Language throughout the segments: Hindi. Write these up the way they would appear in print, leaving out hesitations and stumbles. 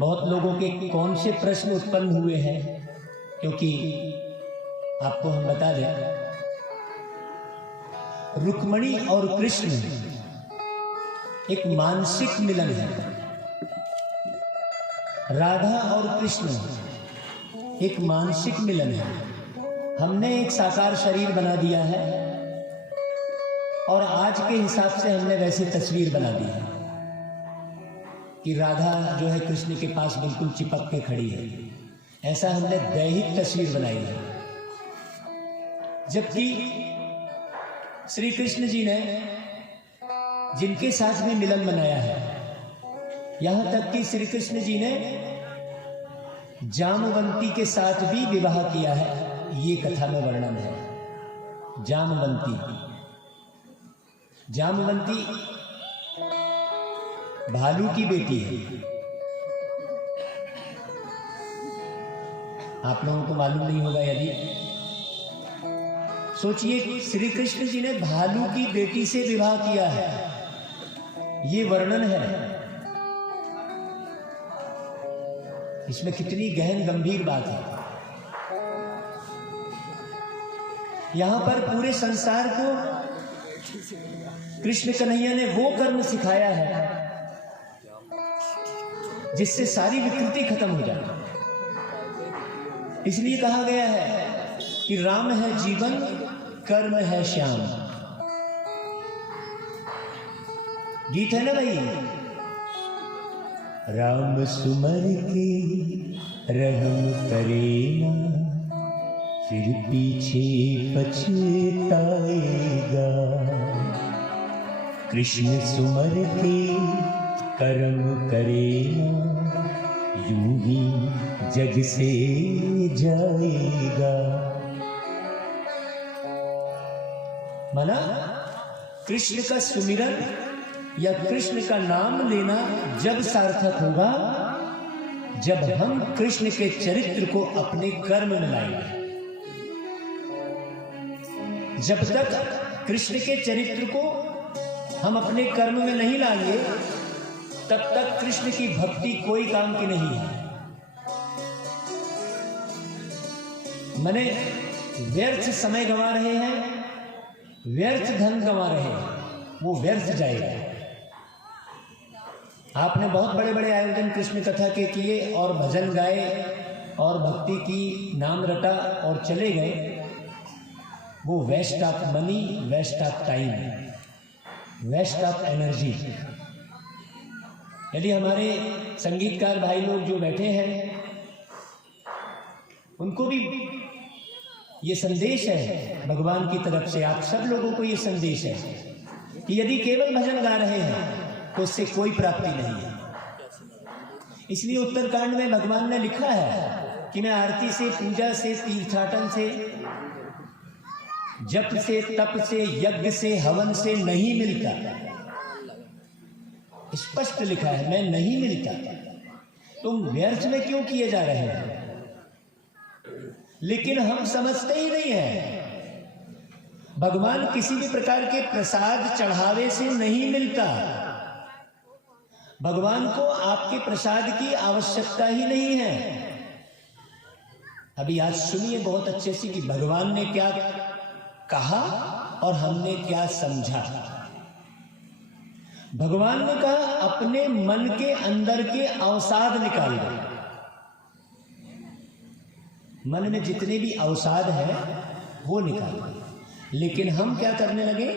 बहुत लोगों के कौन से प्रश्न उत्पन्न हुए हैं, क्योंकि आपको हम बता दें, रुक्मिणी और कृष्ण एक मानसिक मिलन है। राधा और कृष्ण एक मानसिक मिलन है। हमने एक साकार शरीर बना दिया है और आज के हिसाब से हमने वैसी तस्वीर बना दी है कि राधा जो है कृष्ण के पास बिल्कुल चिपक के खड़ी है। ऐसा हमने दैहिक तस्वीर बनाई है। जबकि श्री कृष्ण जी ने जिनके साथ भी मिलन बनाया है, यहां तक कि श्री कृष्ण जी ने जामवंती के साथ भी विवाह किया है। ये कथा में वर्णन है। जामवंती भालू की बेटी है। आप लोगों को मालूम नहीं होगा यदि, सोचिए श्री कृष्ण जी ने भालू की बेटी से विवाह किया है। ये वर्णन है। इसमें कितनी गहन गंभीर बात है। यहां पर पूरे संसार को कृष्ण कन्हैया ने वो कर्म सिखाया है जिससे सारी विकृति खत्म हो जाए। इसलिए कहा गया है कि राम है जीवन, कर्म है श्याम। गीत है ना भाई, राम सुमर के रहम करेना, फिर पीछे पछताएगा। कृष्ण सुमर के कर्म करेना, यूं ही जग से जाएगा। माना कृष्ण का सुमिरन या कृष्ण का नाम लेना जब सार्थक होगा, जब हम कृष्ण के चरित्र को अपने कर्म में लाएंगे। जब तक कृष्ण के चरित्र को हम अपने कर्म में नहीं लाएंगे, तब तक कृष्ण की भक्ति कोई काम की नहीं है। माने व्यर्थ समय गंवा रहे हैं, व्यर्थ धन गंवा रहे हैं, वो व्यर्थ जाएगा। आपने बहुत बड़े बड़े आयोजन कृष्ण कथा के किए और भजन गाए और भक्ति की, नाम रटा और चले गए। वो waste of money, waste of time, waste of energy. यदि हमारे संगीतकार भाई लोग जो बैठे हैं, उनको भी ये संदेश है भगवान की तरफ से, आप सब लोगों को ये संदेश है कि यदि केवल भजन गा रहे हैं तो उससे कोई प्राप्ति नहीं है। इसलिए उत्तरकांड में भगवान ने लिखा है कि मैं आरती से, पूजा से, तीर्थाटन से, जप से, तप से, यज्ञ से, हवन से नहीं मिलता। स्पष्ट लिखा है, मैं नहीं मिलता। तुम व्यर्थ में क्यों किए जा रहे हैं? लेकिन हम समझते ही नहीं है। भगवान किसी भी प्रकार के प्रसाद चढ़ावे से नहीं मिलता। भगवान को आपके प्रसाद की आवश्यकता ही नहीं है। अभी आज सुनिए बहुत अच्छे से कि भगवान ने क्या कहा और हमने क्या समझा। भगवान ने कहा अपने मन के अंदर के अवसाद निकाल दो। मन में जितने भी अवसाद है वो निकाल दो। लेकिन हम क्या करने लगे?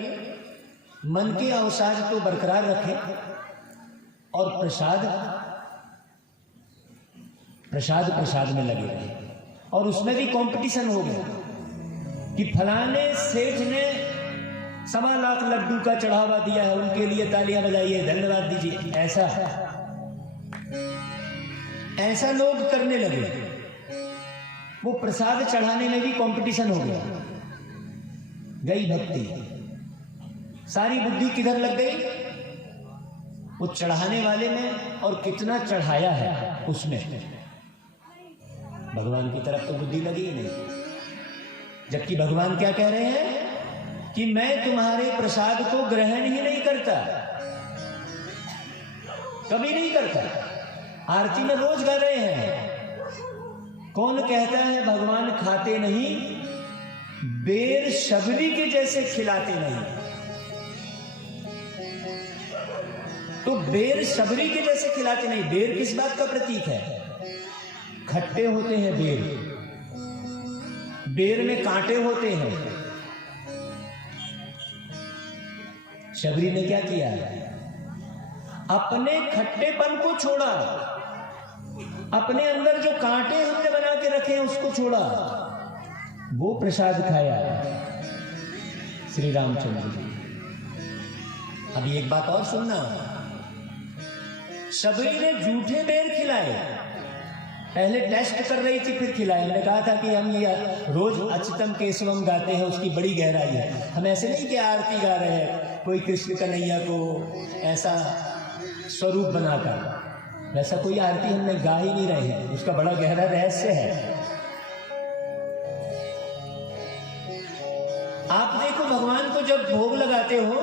मन के अवसाद तो बरकरार रखें और प्रसाद में लगे रहे। और उसमें भी कंपटीशन हो गया कि फलाने सेठ ने 1.25 लाख लड्डू का चढ़ावा दिया है, उनके लिए तालियां बजाइए, धन्यवाद दीजिए। ऐसा लोग करने लगे। वो प्रसाद चढ़ाने में भी कंपटीशन हो गया। गई भक्ति, सारी बुद्धि किधर लग गई? वो चढ़ाने वाले में और कितना चढ़ाया है उसमें। भगवान की तरफ तो बुद्धि लगी ही नहीं। जबकि भगवान क्या कह रहे हैं कि मैं तुम्हारे प्रसाद को ग्रहण ही नहीं करता, कभी नहीं करता। आरती में रोज गा रहे हैं। कौन कहता है भगवान खाते नहीं, बेर शबरी के जैसे खिलाते नहीं। तो बेर शबरी के जैसे खिलाते नहीं, बेर किस बात का प्रतीक है? खट्टे होते हैं बेर, बेर में कांटे होते हैं। शबरी ने क्या किया? अपने खट्टेपन को छोड़ा, अपने अंदर जो कांटे हमने बना के रखे हैं उसको छोड़ा, वो प्रसाद खाया श्री रामचंद्र जी। अभी एक बात और सुनना, शबरी ने झूठे बेर खिलाए। पहले टेस्ट कर रही थी फिर खिलाए। हमने कहा था कि हम ये रोज अच्युतम केशवम गाते हैं, उसकी बड़ी गहराई है। हम ऐसे नहीं कि आरती गा रहे हैं कोई कृष्ण कन्हैया को ऐसा स्वरूप बनाकर, वैसा कोई आरती हमने गा ही नहीं रहे हैं, उसका बड़ा गहरा रहस्य है। आप देखो, भगवान को जब भोग लगाते हो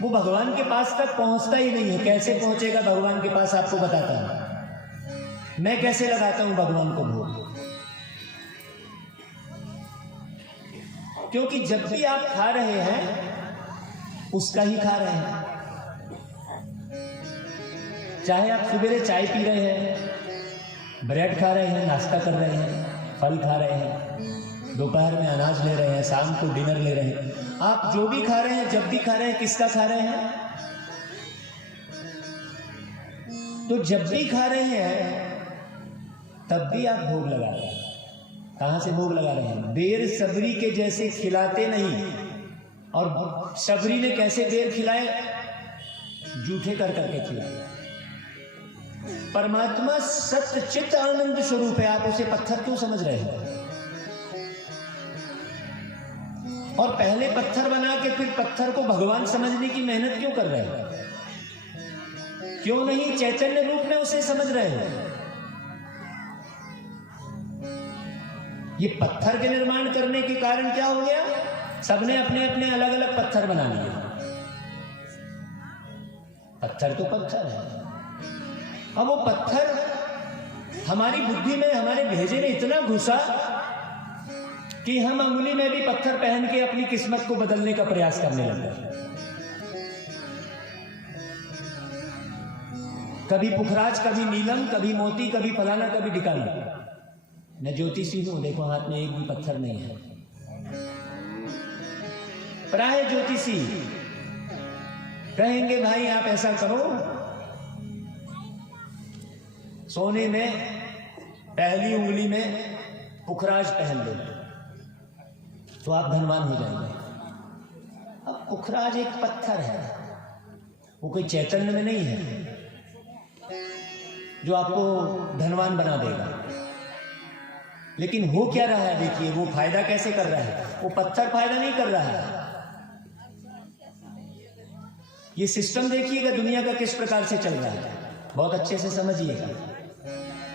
वो भगवान के पास तक पहुंचता ही नहीं है। कैसे पहुंचेगा भगवान के पास, आपको बताता हूं मैं कैसे लगाता हूं भगवान को भोग। क्योंकि जब भी आप खा रहे हैं उसका ही खा रहे हैं। चाहे आप सुबह चाय पी रहे हैं, ब्रेड खा रहे हैं, नाश्ता कर रहे हैं, फल खा रहे हैं, दोपहर में अनाज ले रहे हैं, शाम को डिनर ले रहे हैं, आप जो भी खा रहे हैं, जब भी खा रहे हैं, किसका खा रहे हैं? तो जब भी खा रहे हैं तब भी आप भोग लगा रहे हैं। कहां से भोग लगा रहे हैं? बेर शबरी के जैसे खिलाते नहीं। और शबरी ने कैसे बेर खिलाए? जूठे कर करके खिलाए। परमात्मा सत्य चित्त आनंद स्वरूप है, आप उसे पत्थर क्यों समझ रहे हैं? और पहले पत्थर बना के फिर पत्थर को भगवान समझने की मेहनत क्यों कर रहे हैं? क्यों नहीं चैतन्य रूप में उसे समझ रहे हैं? ये पत्थर के निर्माण करने के कारण क्या हो गया? सबने अपने अपने अलग अलग पत्थर बना लिए। पत्थर तो पत्थर है। अब वो पत्थर हमारी बुद्धि में, हमारे भेजे में इतना घुसा कि हम अंगुली में भी पत्थर पहन के अपनी किस्मत को बदलने का प्रयास करने लगे। कभी पुखराज, कभी नीलम, कभी मोती, कभी फलाना, कभी ढिकाना। मैं ज्योतिषी हूं, देखो हाथ में एक भी पत्थर नहीं है। प्राय ज्योतिषी कहेंगे भाई आप ऐसा करो, सोने में पहली उंगली में पुखराज पहन लो तो आप धनवान हो जाएंगे। अब पुखराज एक पत्थर है, वो कोई चैतन्य में नहीं है जो आपको धनवान बना देगा। लेकिन हो क्या रहा है देखिए, वो फायदा कैसे कर रहा है? वो पत्थर फायदा नहीं कर रहा है। ये सिस्टम देखिएगा दुनिया का किस प्रकार से चल रहा है, बहुत अच्छे से समझिएगा।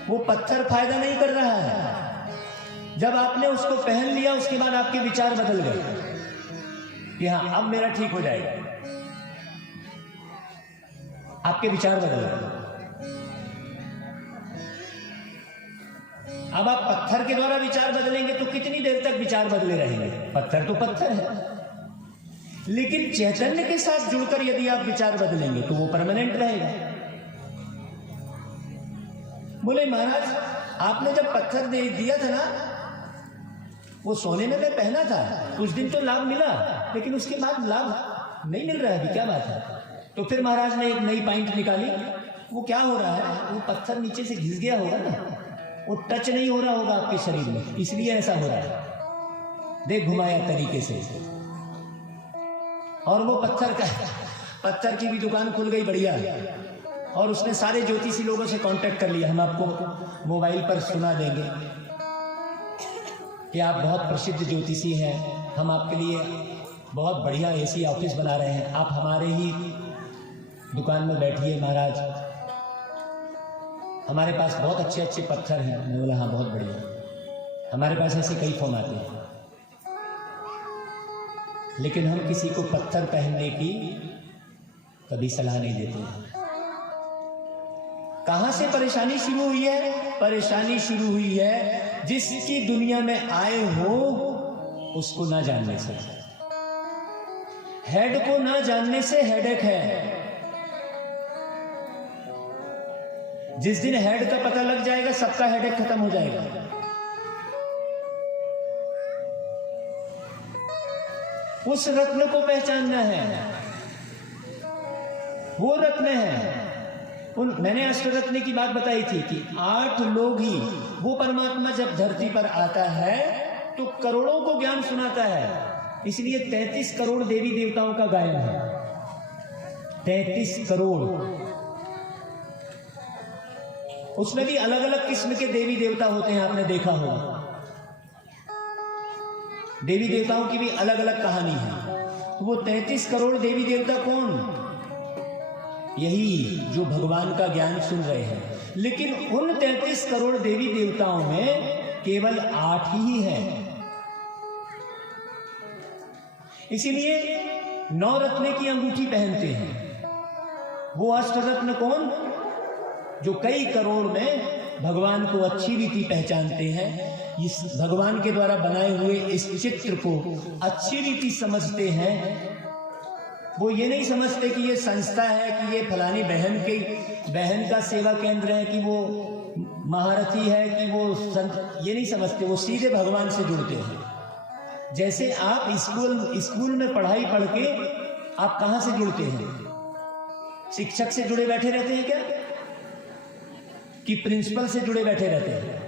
वो पत्थर फायदा नहीं कर रहा है। जब आपने उसको पहन लिया उसके बाद आपके विचार बदल गए कि हाँ अब मेरा ठीक हो जाएगा, आपके विचार बदल गए। अब आप पत्थर के द्वारा विचार बदलेंगे तो कितनी देर तक विचार बदले रहेंगे? पत्थर तो पत्थर है। लेकिन चैतन्य के साथ जुड़कर यदि आप विचार बदलेंगे तो वो परमानेंट रहेगा। बोले महाराज आपने जब पत्थर दे दिया था ना, वो सोने में मैं पहना था, कुछ दिन तो लाभ मिला, लेकिन उसके बाद लाभ नहीं मिल रहा है, अभी क्या बात है? तो फिर महाराज ने एक नई पॉइंट निकाली। वो क्या हो रहा है, वो पत्थर नीचे से घिस गया होगा ना, वो टच नहीं हो रहा होगा आपके शरीर में, इसलिए ऐसा हो रहा है। देख घुमाया तरीके से, और वो पत्थर की भी दुकान खुल गई बढ़िया, और उसने सारे ज्योतिषी लोगों से कांटेक्ट कर लिया। हम आपको मोबाइल पर सुना देंगे कि आप बहुत प्रसिद्ध ज्योतिषी हैं, हम आपके लिए बहुत बढ़िया एसी ऑफिस बना रहे हैं, आप हमारे ही दुकान में बैठिए महाराज, हमारे पास बहुत अच्छे अच्छे पत्थर हैं। मैं बोला हाँ बहुत बढ़िया, हमारे पास ऐसे कई फोन आते हैं, लेकिन हम किसी को पत्थर पहनने की कभी सलाह नहीं देते हैं। कहां से परेशानी शुरू हुई है? परेशानी शुरू हुई है जिसकी दुनिया में आए हो उसको ना जानने से। हेड को ना जानने से हेडेक है। जिस दिन हेड का पता लग जाएगा सबका हेडेक खत्म हो जाएगा। उस रत्न को पहचानना है, वो रत्न है। मैंने अष्टरत्न की बात बताई थी कि 8 लोग ही, वो परमात्मा जब धरती पर आता है तो करोड़ों को ज्ञान सुनाता है। इसलिए 33 करोड़ देवी देवताओं का गायन है। 33 करोड़। उसमें भी अलग अलग किस्म के देवी देवता होते हैं, आपने देखा होगा। देवी देवताओं की भी अलग अलग कहानी है। वो 33 करोड़ देवी देवता कौन? यही जो भगवान का ज्ञान सुन रहे हैं। लेकिन उन 33 करोड़ देवी देवताओं में केवल 8 ही हैं। इसीलिए 9 रत्न की अंगूठी पहनते हैं। वो अष्टरत्न कौन? जो कई करोड़ में भगवान को अच्छी रीति पहचानते हैं, इस भगवान के द्वारा बनाए हुए इस चित्र को अच्छी रीति समझते हैं। वो ये नहीं समझते कि ये संस्था है, कि ये फलानी बहन का सेवा केंद्र है, कि वो महारथी है, कि वो संत, ये नहीं समझते। वो सीधे भगवान से जुड़ते हैं। जैसे आप स्कूल में पढ़ाई पढ़ के आप कहां से जुड़ते हैं? शिक्षक से जुड़े बैठे रहते हैं क्या, कि प्रिंसिपल से जुड़े बैठे रहते हैं?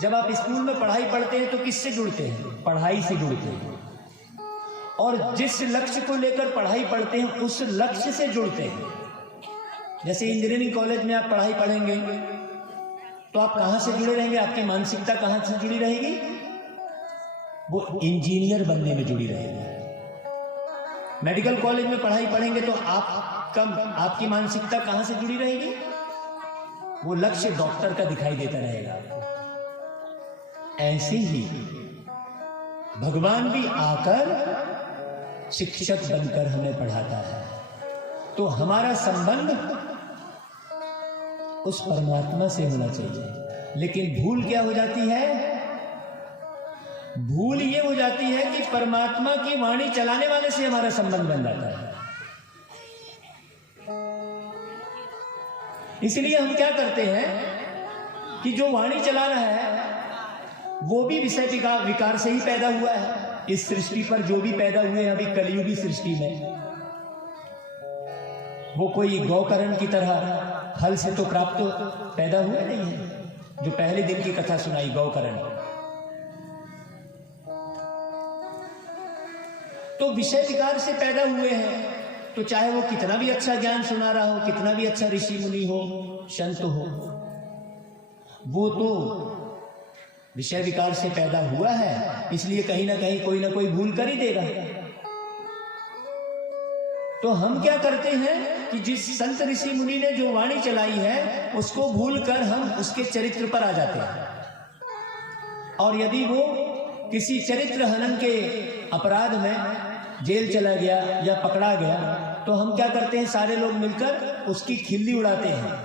जब आप स्कूल में पढ़ाई पढ़ते हैं तो किससे जुड़ते हैं? पढ़ाई से जुड़ते हैं। और जिस लक्ष्य को लेकर पढ़ाई पढ़ते हैं उस लक्ष्य से जुड़ते हैं। जैसे इंजीनियरिंग कॉलेज में आप पढ़ाई पढ़ेंगे तो आप कहां से जुड़े रहेंगे? आपकी मानसिकता कहां से जुड़ी रहेगी? वो इंजीनियर बनने में जुड़ी रहेगी। मेडिकल कॉलेज में पढ़ाई पढ़ेंगे तो आपकी मानसिकता कहां से जुड़ी रहेगी? वो लक्ष्य डॉक्टर का दिखाई देता रहेगा। ऐसे ही भगवान भी आकर शिक्षक बनकर हमें पढ़ाता है। तो हमारा संबंध उस परमात्मा से होना चाहिए। लेकिन भूल क्या हो जाती है? भूल ये हो जाती है कि परमात्मा की वाणी चलाने वाले से हमारा संबंध बन जाता है। इसलिए हम क्या करते हैं कि जो वाणी चला रहा है वो भी विषय विकार से ही पैदा हुआ है। इस सृष्टि पर जो भी पैदा हुए हैं अभी कलियुगी सृष्टि में, वो कोई गौकर्ण की तरह फल से तो प्राप्त पैदा हुए नहीं है। जो पहले दिन की कथा सुनाई गौकर्ण, तो विषय विकार से पैदा हुए हैं। तो चाहे वो कितना भी अच्छा ज्ञान सुना रहा हो, कितना भी अच्छा ऋषि मुनि हो, संत हो, वो तो विषय विकार से पैदा हुआ है। इसलिए कहीं ना कहीं कोई ना कोई भूल कर ही देगा। तो हम क्या करते हैं कि जिस संत ऋषि मुनि ने जो वाणी चलाई है उसको भूल कर हम उसके चरित्र पर आ जाते हैं। और यदि वो किसी चरित्र हनन के अपराध में जेल चला गया या पकड़ा गया तो हम क्या करते हैं? सारे लोग मिलकर उसकी खिल्ली उड़ाते हैं।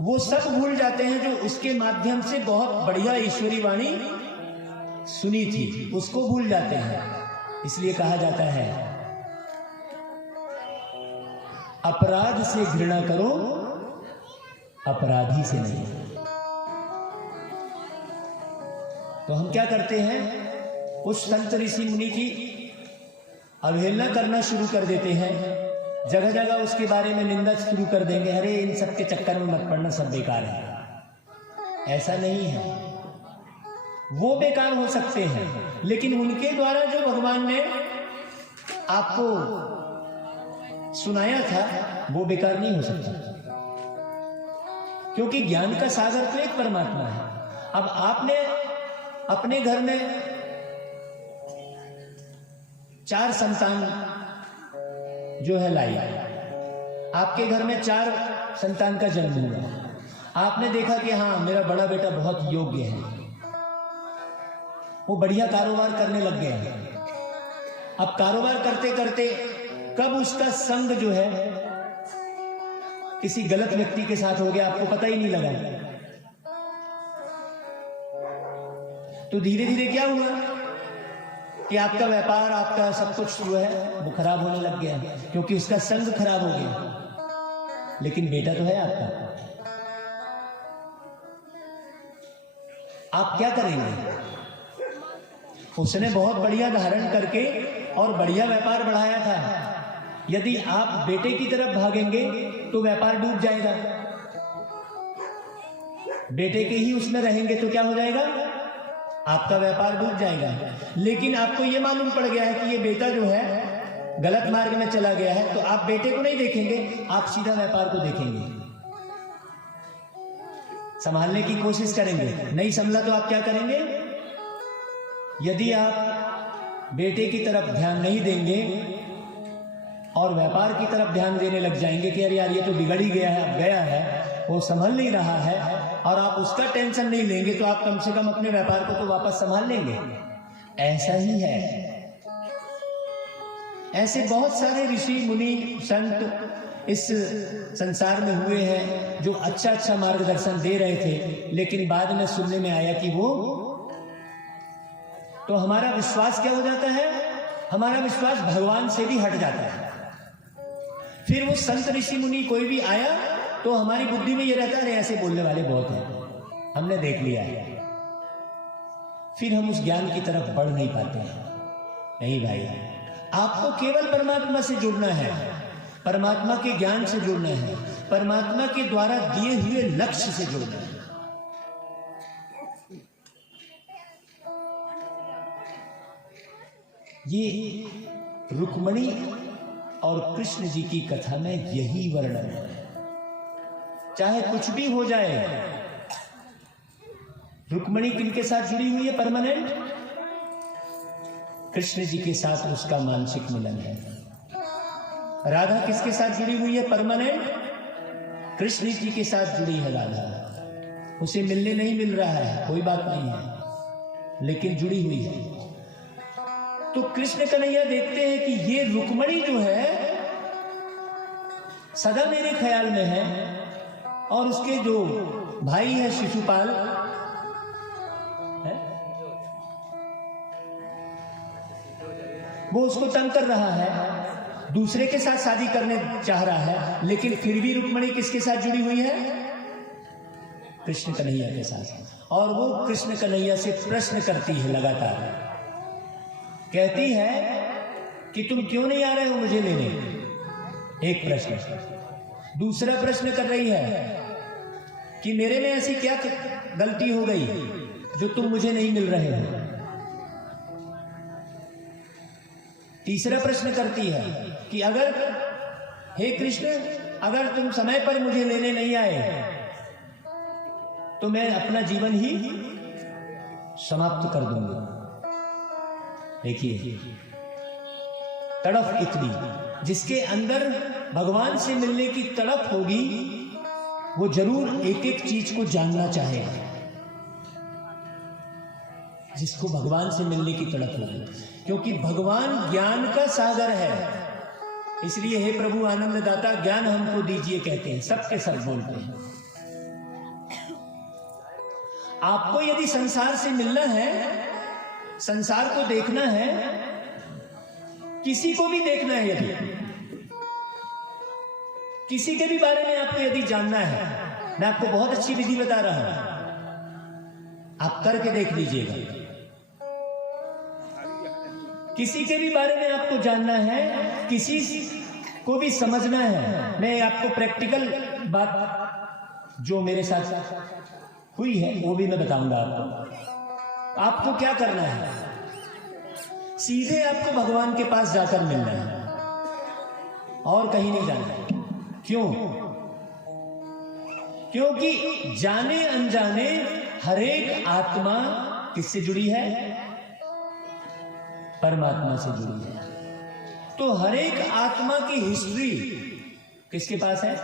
वो सब भूल जाते हैं जो उसके माध्यम से बहुत बढ़िया ईश्वरी वाणी सुनी थी, उसको भूल जाते हैं। इसलिए कहा जाता है अपराध से घृणा करो, अपराधी से नहीं। तो हम क्या करते हैं? उस संत ऋषि मुनि की अवहेलना करना शुरू कर देते हैं। जगह जगह उसके बारे में निंदा शुरू कर देंगे। अरे इन सब के चक्कर में मत पड़ना, सब बेकार है। ऐसा नहीं है, वो बेकार हो सकते हैं लेकिन उनके द्वारा जो भगवान ने आपको सुनाया था वो बेकार नहीं हो सकता, क्योंकि ज्ञान का सागर तो एक परमात्मा है। अब आपने अपने घर में 4 संतान जो है लाई, आपके घर में 4 संतान का जन्म हुआ। आपने देखा कि हाँ मेरा बड़ा बेटा बहुत योग्य है, वो बढ़िया कारोबार करने लग गया है। अब कारोबार करते करते कब उसका संग जो है किसी गलत व्यक्ति के साथ हो गया, आपको पता ही नहीं लगा। तो धीरे धीरे क्या हुआ कि आपका व्यापार, आपका सब कुछ जो है वो खराब होने लग गया, क्योंकि उसका संग खराब हो गया। लेकिन बेटा तो है आपका, आप क्या करेंगे? उसने बहुत बढ़िया धारण करके और बढ़िया व्यापार बढ़ाया था। यदि आप बेटे की तरफ भागेंगे तो व्यापार डूब जाएगा। बेटे के ही उसमें रहेंगे तो क्या हो जाएगा? आपका व्यापार डूब जाएगा। लेकिन आपको यह मालूम पड़ गया है कि ये बेटा जो है गलत मार्ग में चला गया है, तो आप बेटे को नहीं देखेंगे, आप सीधा व्यापार को देखेंगे, संभालने की कोशिश करेंगे। नहीं संभला तो आप क्या करेंगे? यदि आप बेटे की तरफ ध्यान नहीं देंगे और व्यापार की तरफ ध्यान देने लग जाएंगे कि अरे यार ये तो बिगड़ ही गया है, अब गया है, वो संभल नहीं रहा है, और आप उसका टेंशन नहीं लेंगे, तो आप कम से कम अपने व्यापार को तो वापस संभाल लेंगे। ऐसा ही है। ऐसे बहुत सारे ऋषि मुनि संत इस संसार में हुए हैं जो अच्छा अच्छा मार्गदर्शन दे रहे थे, लेकिन बाद में सुनने में आया कि वो, तो हमारा विश्वास क्या हो जाता है? हमारा विश्वास भगवान से भी हट जाता है। फिर वो संत ऋषि मुनि कोई भी आया तो हमारी बुद्धि में ये रहता है ऐसे बोलने वाले बहुत हैं, हमने देख लिया है। फिर हम उस ज्ञान की तरफ बढ़ नहीं पाते हैं। नहीं भाई, आपको केवल परमात्मा से जुड़ना है, परमात्मा के ज्ञान से जुड़ना है, परमात्मा के द्वारा दिए हुए लक्ष्य से जुड़ना है। ये रुक्मिणी और कृष्ण जी की कथा में यही वर्णन है। चाहे कुछ भी हो जाए, रुक्मिणी किनके साथ जुड़ी हुई है परमानेंट? कृष्ण जी के साथ उसका मानसिक मिलन है। राधा किसके साथ जुड़ी हुई है परमानेंट? कृष्ण जी के साथ जुड़ी है राधा। उसे मिलने नहीं मिल रहा है, कोई बात नहीं है, लेकिन जुड़ी हुई है। तो कृष्ण कन्हैया देखते हैं कि ये रुक्मिणी जो है सदा मेरे ख्याल में है, और उसके जो भाई है शिशुपाल है, वो उसको तंग कर रहा है, दूसरे के साथ शादी करने चाह रहा है, लेकिन फिर भी रुक्मिणी किसके साथ जुड़ी हुई है? कृष्ण कन्हैया के साथ। और वो कृष्ण कन्हैया से प्रश्न करती है लगातार, कहती है कि तुम क्यों नहीं आ रहे हो मुझे लेने? एक प्रश्न। दूसरा प्रश्न कर रही है कि मेरे में ऐसी क्या गलती हो गई जो तुम मुझे नहीं मिल रहे हो? तीसरा प्रश्न करती है कि अगर, हे कृष्ण, अगर तुम समय पर मुझे लेने नहीं आए तो मैं अपना जीवन ही समाप्त कर दूंगी। देखिए, तड़फ इतनी, जिसके अंदर भगवान से मिलने की तड़फ होगी वो जरूर एक एक चीज को जानना चाहेगा। जिसको भगवान से मिलने की तड़फ होगी, क्योंकि भगवान ज्ञान का सागर है। इसलिए हे प्रभु आनंददाता ज्ञान हमको दीजिए कहते हैं, सबके सब बोलते हैं। आपको यदि संसार से मिलना है, संसार को देखना है, किसी को भी देखना है, यदि किसी के भी बारे में आपको यदि जानना है, मैं आपको बहुत अच्छी विधि बता रहा हूं, आप करके देख लीजिएगा। किसी के भी बारे में आपको जानना है, किसी को भी समझना है, मैं आपको प्रैक्टिकल बात जो मेरे साथ हुई है वो भी मैं बताऊंगा आपको। आपको क्या करना है? सीधे आपको भगवान के पास जाकर मिलना है और कहीं नहीं जाना है। क्यों? क्योंकि जाने अनजाने हरेक आत्मा किससे जुड़ी है? परमात्मा से जुड़ी है। तो हरेक आत्मा की हिस्ट्री किसके पास है?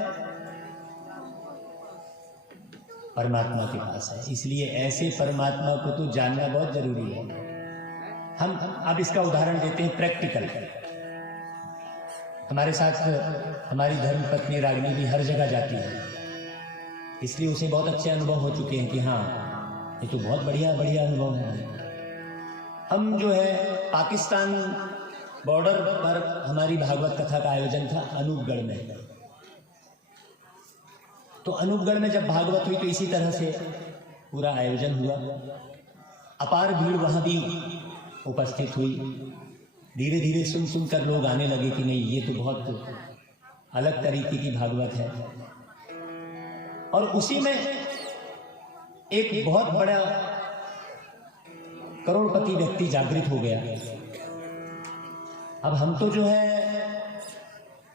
परमात्मा के पास है। इसलिए ऐसे परमात्मा को तो जानना बहुत जरूरी है। हम अब इसका उदाहरण देते हैं प्रैक्टिकल। हमारे साथ हमारी धर्म पत्नी रागिनी भी हर जगह जाती है, इसलिए उसे बहुत अच्छे अनुभव हो चुके हैं कि हाँ ये तो बहुत बढ़िया बढ़िया अनुभव है। हम जो है पाकिस्तान बॉर्डर पर हमारी भागवत कथा का आयोजन था अनूपगढ़ में। तो अनूपगढ़ में जब भागवत हुई तो इसी तरह से पूरा आयोजन हुआ। अपार भीड़ वहाँ भी उपस्थित हुई। धीरे धीरे सुन सुनकर लोग आने लगे कि नहीं ये तो बहुत अलग तरीके की भागवत है। और उसी में एक बहुत बड़ा करोड़पति व्यक्ति जागृत हो गया। अब हम तो जो है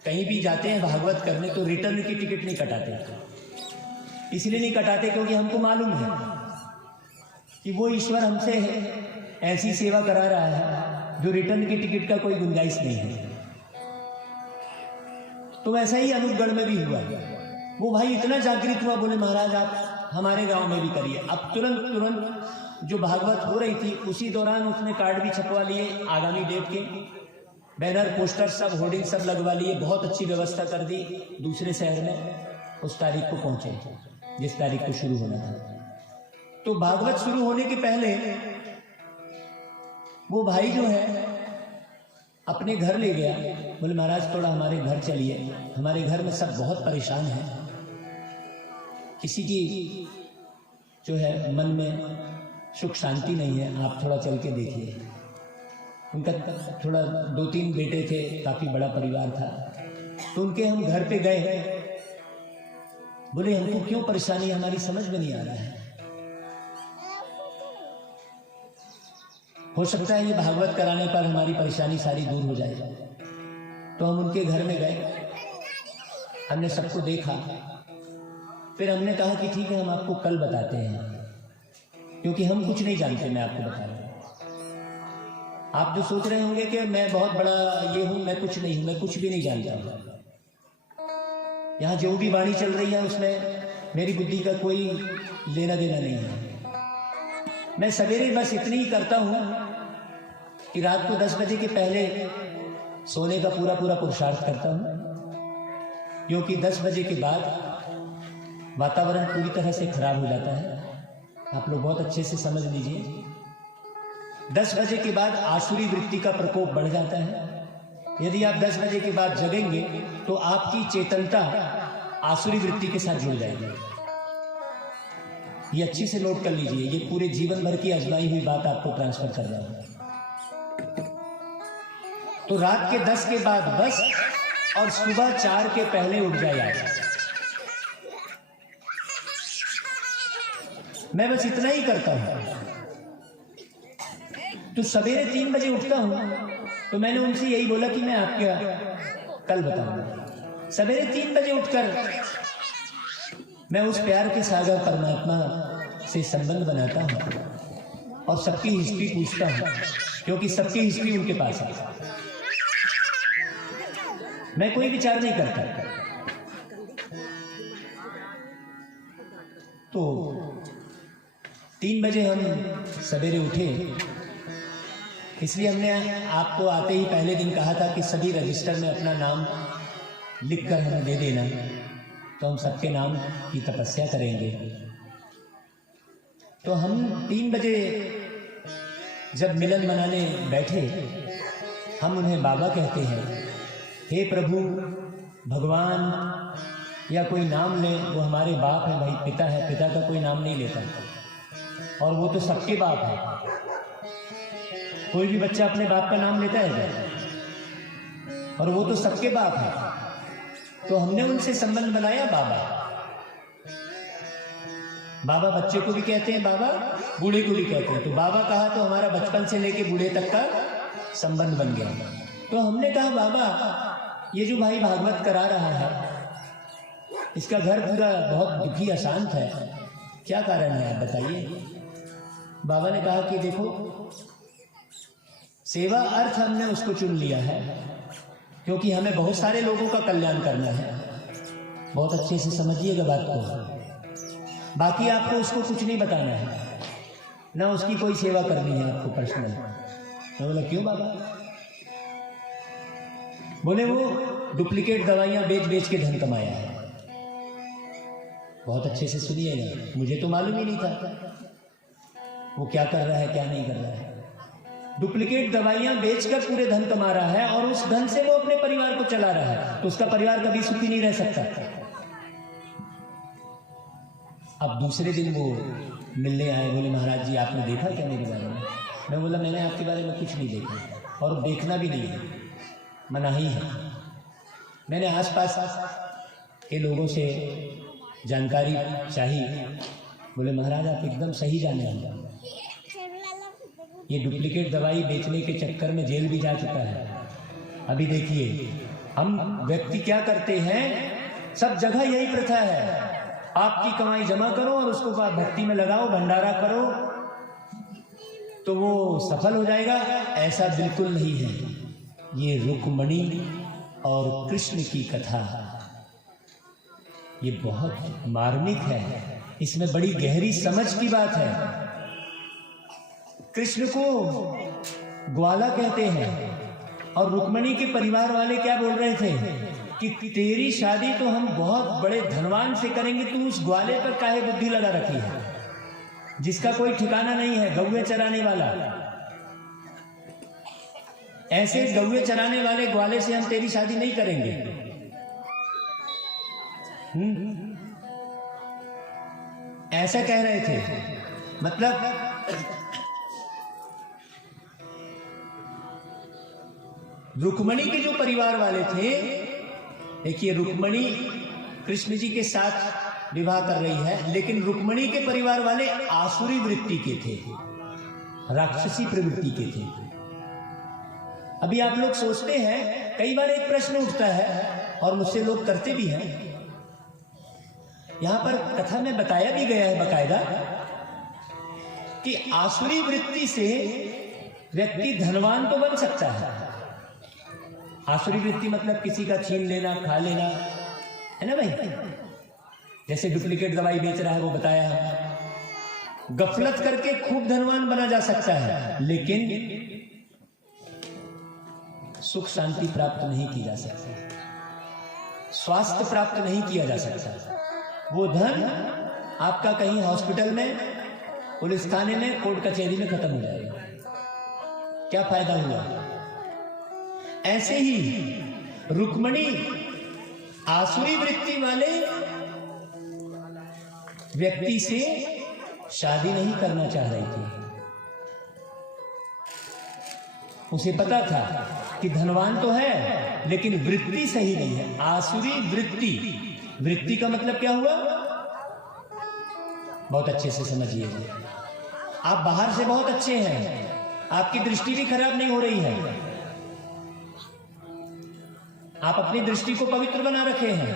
कहीं भी जाते हैं भागवत करने तो रिटर्न की टिकट नहीं कटाते। इसलिए नहीं कटाते क्योंकि हमको मालूम है कि वो ईश्वर हमसे ऐसी सेवा करा रहा है जो रिटर्न की टिकट का कोई गुंजाइश नहीं है। तो वैसा ही अनूपगढ़ में भी हुआ। वो भाई इतना जागृत हुआ, बोले महाराज आप हमारे गांव में भी करिए। अब तुरंत जो भागवत हो रही थी उसी दौरान उसने कार्ड भी छपवा लिए, आगामी डेट के बैनर पोस्टर सब होर्डिंग सब लगवा लिए, बहुत अच्छी व्यवस्था कर दी। दूसरे शहर में उस तारीख को पहुंचे जिस तारीख को शुरू होना था। तो भागवत शुरू होने के पहले वो भाई जो है अपने घर ले गया, बोले महाराज थोड़ा हमारे घर चलिए, हमारे घर में सब बहुत परेशान हैं, किसी की जो है मन में सुख शांति नहीं है, आप थोड़ा चल के देखिए। उनका थोड़ा 2-3 बेटे थे, काफी बड़ा परिवार था। तो उनके हम घर पे गए, बोले हमको क्यों परेशानी हमारी समझ में नहीं आ रहा है, हो सकता है ये भागवत कराने पर हमारी परेशानी सारी दूर हो जाए। तो हम उनके घर में गए, हमने सबको देखा, फिर हमने कहा कि ठीक है हम आपको कल बताते हैं, क्योंकि हम कुछ नहीं जानते। मैं आपको बता रहा हूं, आप जो सोच रहे होंगे कि मैं बहुत बड़ा ये हूं, मैं कुछ नहीं हूं, मैं कुछ भी नहीं जानता। यहाँ जो भी वाणी चल रही है उसमें मेरी बुद्धि का कोई लेना देना नहीं है। मैं सवेरे बस इतनी ही करता हूं कि रात को 10 बजे के पहले सोने का पूरा पूरा पुरुषार्थ करता हूं, क्योंकि 10 बजे के बाद वातावरण पूरी तरह से खराब हो जाता है। आप लोग बहुत अच्छे से समझ लीजिए, 10 बजे के बाद आसुरी वृत्ति का प्रकोप बढ़ जाता है। यदि आप 10 बजे के बाद जगेंगे तो आपकी चेतनता आसुरी वृत्ति के साथ जुड़ जाएगी। ये अच्छी से नोट कर लीजिए, ये पूरे जीवन भर की आजमाई हुई बात आपको ट्रांसफर कर रहा हूं। तो रात के 10 के बाद बस, और सुबह 4 के पहले उठ जाए। मैं बस इतना ही करता हूं। तो सवेरे 3 बजे उठता हूं, तो मैंने उनसे यही बोला कि मैं आपके कल बताऊंगा। सवेरे 3 बजे उठकर मैं उस प्यार के सागर परमात्मा से संबंध बनाता हूं और सबकी हिस्ट्री पूछता हूं, क्योंकि सबकी हिस्ट्री उनके पास है। मैं कोई विचार नहीं करता। तो 3 बजे हम सवेरे उठे, इसलिए हमने आपको आते ही पहले दिन कहा था कि सभी रजिस्टर में अपना नाम लिखकर हमें दे देना, तो हम सबके नाम की तपस्या करेंगे। तो हम 3 बजे जब मिलन मनाने बैठे, हम उन्हें बाबा कहते हैं। हे प्रभु, भगवान या कोई नाम ले, वो हमारे बाप है भाई, पिता है, पिता का कोई नाम नहीं लेता, और वो तो सबके बाप है। कोई भी बच्चा अपने बाप का नाम लेता है क्या? और वो तो सबके बाप है। तो हमने उनसे संबंध बनाया बाबा। बाबा बच्चे को भी कहते हैं बाबा, बूढ़े को भी कहते हैं। तो बाबा कहा तो हमारा बचपन से लेके बूढ़े तक का संबंध बन गया। तो हमने कहा बाबा, ये जो भाई भागवत करा रहा है, इसका घर पूरा बहुत दुखी अशांत है, क्या कारण है आप बताइए। बाबा ने कहा कि देखो, सेवा अर्थ हमने उसको चुन लिया है, क्योंकि हमें बहुत सारे लोगों का कल्याण करना है। बहुत अच्छे से समझिएगा बात को। बाकी आपको उसको कुछ नहीं बताना है, ना उसकी कोई सेवा करनी है आपको पर्सनल। मैं बोला क्यों बाबा? बोले वो डुप्लीकेट दवाइयां बेच बेच के धन कमाया है। बहुत अच्छे से सुनिएगा, मुझे तो मालूम ही नहीं था वो क्या कर रहा है क्या नहीं कर रहा है। डुप्लीकेट दवाइयां बेचकर पूरे धन कमा रहा है और उस धन से वो अपने परिवार को चला रहा है, तो उसका परिवार कभी सुखी नहीं रह सकता। अब दूसरे दिन वो मिलने आए, बोले महाराज जी आपने देखा क्या मेरे बारे में? मैं बोला मैंने आपके बारे में कुछ नहीं देखा और देखना भी नहीं है, मना ही है। मैंने आसपास के लोगों से जानकारी चाहिए। बोले महाराज आप एकदम सही जाने हैं, ये डुप्लीकेट दवाई बेचने के चक्कर में जेल भी जा चुका है। अभी देखिए हम व्यक्ति क्या करते हैं, सब जगह यही प्रथा है, आपकी कमाई जमा करो और उसको भक्ति में लगाओ, भंडारा करो तो वो सफल हो जाएगा। ऐसा बिल्कुल नहीं है। ये रुक्मणी और कृष्ण की कथा ये बहुत मार्मिक है, इसमें बड़ी गहरी समझ की बात है। कृष्ण को ग्वाला कहते हैं और रुक्मणी के परिवार वाले क्या बोल रहे थे कि तेरी शादी तो हम बहुत बड़े धनवान से करेंगे, तू उस ग्वाले पर काहे बुद्धि लगा रखी है, जिसका कोई ठिकाना नहीं है, गौवे चराने वाला। ऐसे गौवे चराने वाले ग्वाले से हम तेरी शादी नहीं करेंगे। ऐसा कह रहे थे। मतलब रुक्मणी के जो परिवार वाले थे, देखिए रुक्मणी कृष्ण जी के साथ विवाह कर रही है, लेकिन रुक्मणी के परिवार वाले आसुरी वृत्ति के थे, राक्षसी प्रवृत्ति के थे। अभी आप लोग सोचते हैं, कई बार एक प्रश्न उठता है और मुझसे लोग करते भी हैं, यहां पर कथा में बताया भी गया है बकायदा कि आसुरी वृत्ति से व्यक्ति धनवान तो बन सकता है। आसुरी वृत्ति मतलब किसी का छीन लेना, खा लेना, है ना भाई? जैसे डुप्लीकेट दवाई बेच रहा है वो बताया है। गफलत करके खूब धनवान बना जा सकता है, लेकिन सुख शांति प्राप्त नहीं की जा सकती, स्वास्थ्य प्राप्त नहीं किया जा सकता। वो धन आपका कहीं हॉस्पिटल में, पुलिस थाने में, कोर्ट कचहरी में खत्म हो जाएगा, क्या फायदा हुआ? ऐसे ही रुक्मणी आसुरी वृत्ति वाले व्यक्ति से शादी नहीं करना चाह रही थी। उसे पता था कि धनवान तो है लेकिन वृत्ति सही नहीं है, आसुरी वृत्ति। वृत्ति का मतलब क्या हुआ? बहुत अच्छे से समझिएगा। आप बाहर से बहुत अच्छे हैं, आपकी दृष्टि भी खराब नहीं हो रही है, आप अपनी दृष्टि को पवित्र बना रखे हैं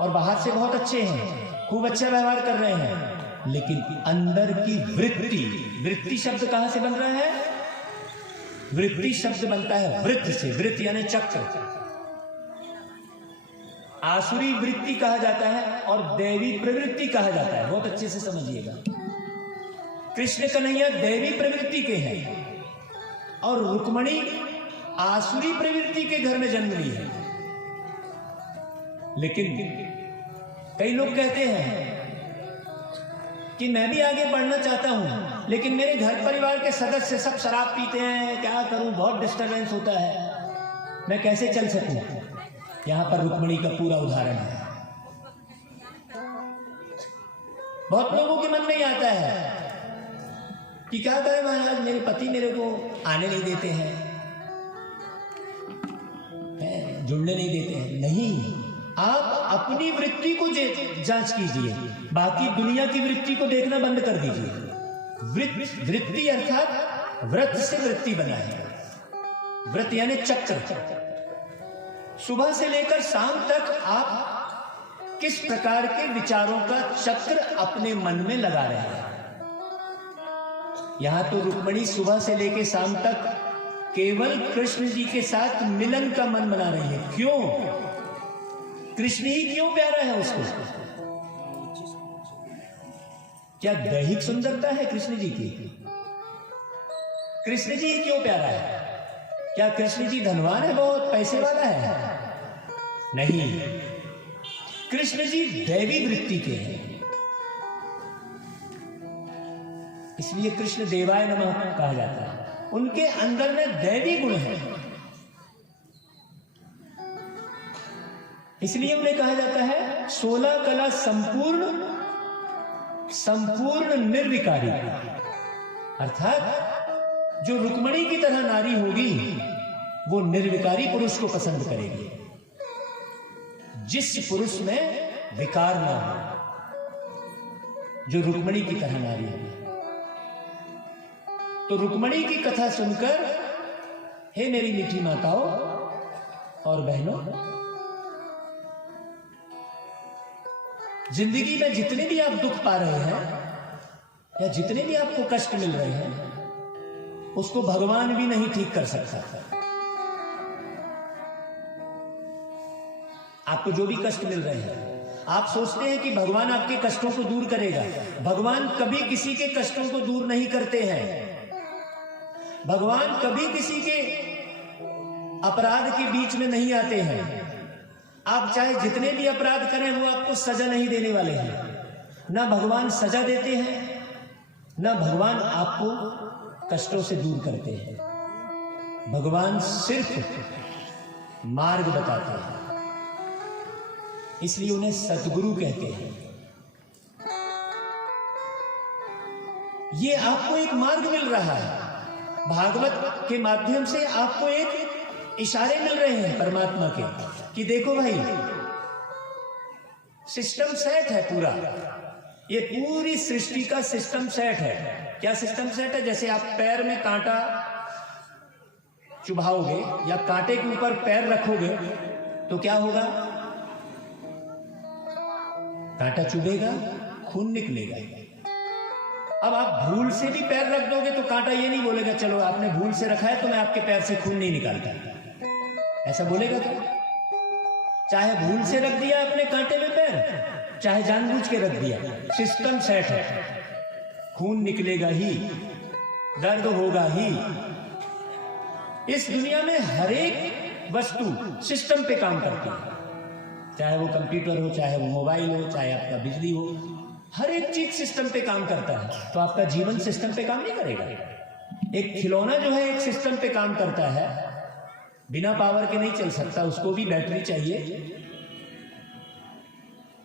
और बाहर से बहुत अच्छे हैं, खूब अच्छा व्यवहार कर रहे हैं, लेकिन अंदर की वृत्ति, वृत्ति शब्द कहां से बन रहा है? वृत्ति शब्द बनता है वृत्त से, वृत्त यानी चक्र। आसुरी वृत्ति कहा जाता है और देवी प्रवृत्ति कहा जाता है, बहुत अच्छे से समझिएगा। कृष्ण कन्हैया देवी प्रवृत्ति के हैं और रुक्मणी आसुरी प्रवृत्ति के घर में जन्म ली है। लेकिन कई लोग कहते हैं कि मैं भी आगे बढ़ना चाहता हूं, लेकिन मेरे घर परिवार के सदस्य सब शराब पीते हैं, क्या करूं, बहुत डिस्टरबेंस होता है, मैं कैसे चल सकूं? यहां पर रुक्मणी का पूरा उदाहरण है। बहुत लोगों के मन में ही आता है कि क्या करें महाराज, मेरे पति मेरे को आने नहीं देते हैं, जुड़ने नहीं देते हैं। नहीं, आप अपनी वृत्ति को जांच कीजिए, बाकी दुनिया की वृत्ति को देखना बंद कर दीजिए। वृत्ति अर्थात व्रत से वृत्ति बना है। व्रत यानी चक्र। सुबह से लेकर शाम तक आप किस प्रकार के विचारों का चक्र अपने मन में लगा रहे हैं। यहां तो रुक्मणी सुबह से लेकर शाम तक केवल कृष्ण जी के साथ मिलन का मन बना रही है। क्यों? कृष्ण ही क्यों प्यारा है उसको? क्या दैहिक सुंदरता है कृष्ण जी की? कृष्ण जी ही क्यों प्यारा है? क्या कृष्ण जी धनवान है, बहुत पैसे वाला है? नहीं, कृष्ण जी दैवी वृत्ति के हैं, इसलिए कृष्ण देवाय नमः कहा जाता है। उनके अंदर में दैवी गुण है, इसलिए उन्हें कहा जाता है 16 कला संपूर्ण निर्विकारी। अर्थात जो रुक्मणी की तरह नारी होगी वो निर्विकारी पुरुष को पसंद करेगी, जिस पुरुष में विकार ना हो, जो रुक्मणी की तरह नारी होगी। तो रुक्मणी की कथा सुनकर, हे मेरी मीठी माताओं और बहनों, जिंदगी में जितने भी आप दुख पा रहे हैं या जितने भी आपको कष्ट मिल रहे हैं, उसको भगवान भी नहीं ठीक कर सकता। आपको जो भी कष्ट मिल रहे हैं, आप सोचते हैं कि भगवान आपके कष्टों को दूर करेगा। भगवान कभी किसी के कष्टों को दूर नहीं करते हैं। भगवान कभी किसी के अपराध के बीच में नहीं आते हैं। आप चाहे जितने भी अपराध करें, वो आपको सजा नहीं देने वाले हैं। ना भगवान सजा देते हैं, ना भगवान आपको कष्टों से दूर करते हैं। भगवान सिर्फ मार्ग बताते हैं, इसलिए उन्हें सद्गुरु कहते हैं। ये आपको एक मार्ग मिल रहा है, भागवत के माध्यम से आपको एक इशारे मिल रहे हैं परमात्मा के, कि देखो भाई, सिस्टम सेट है पूरा, ये पूरी सृष्टि का सिस्टम सेट है। क्या सिस्टम सेट है? जैसे आप पैर में कांटा चुभाओगे या कांटे के ऊपर पैर रखोगे तो क्या होगा? कांटा चुभेगा, खून निकलेगा। अब आप भूल से भी पैर रख दोगे तो कांटा ये नहीं बोलेगा चलो आपने भूल से रखा है तो मैं आपके पैर से खून नहीं निकालता। ऐसा बोलेगा क्या? चाहे भूल से रख दिया अपने कांटे में पैर, चाहे जानबूझ के रख दिया, सिस्टम सेट है। खून निकलेगा ही, दर्द होगा ही। इस दुनिया में हर एक वस्तु सिस्टम पे काम करती है, चाहे वो कंप्यूटर हो, चाहे वो मोबाइल हो, चाहे आपका बिजली हो, हर एक चीज सिस्टम पे काम करता है। तो आपका जीवन सिस्टम पे काम नहीं करेगा। एक खिलौना जो है एक सिस्टम पे काम करता है, बिना पावर के नहीं चल सकता, उसको भी बैटरी चाहिए।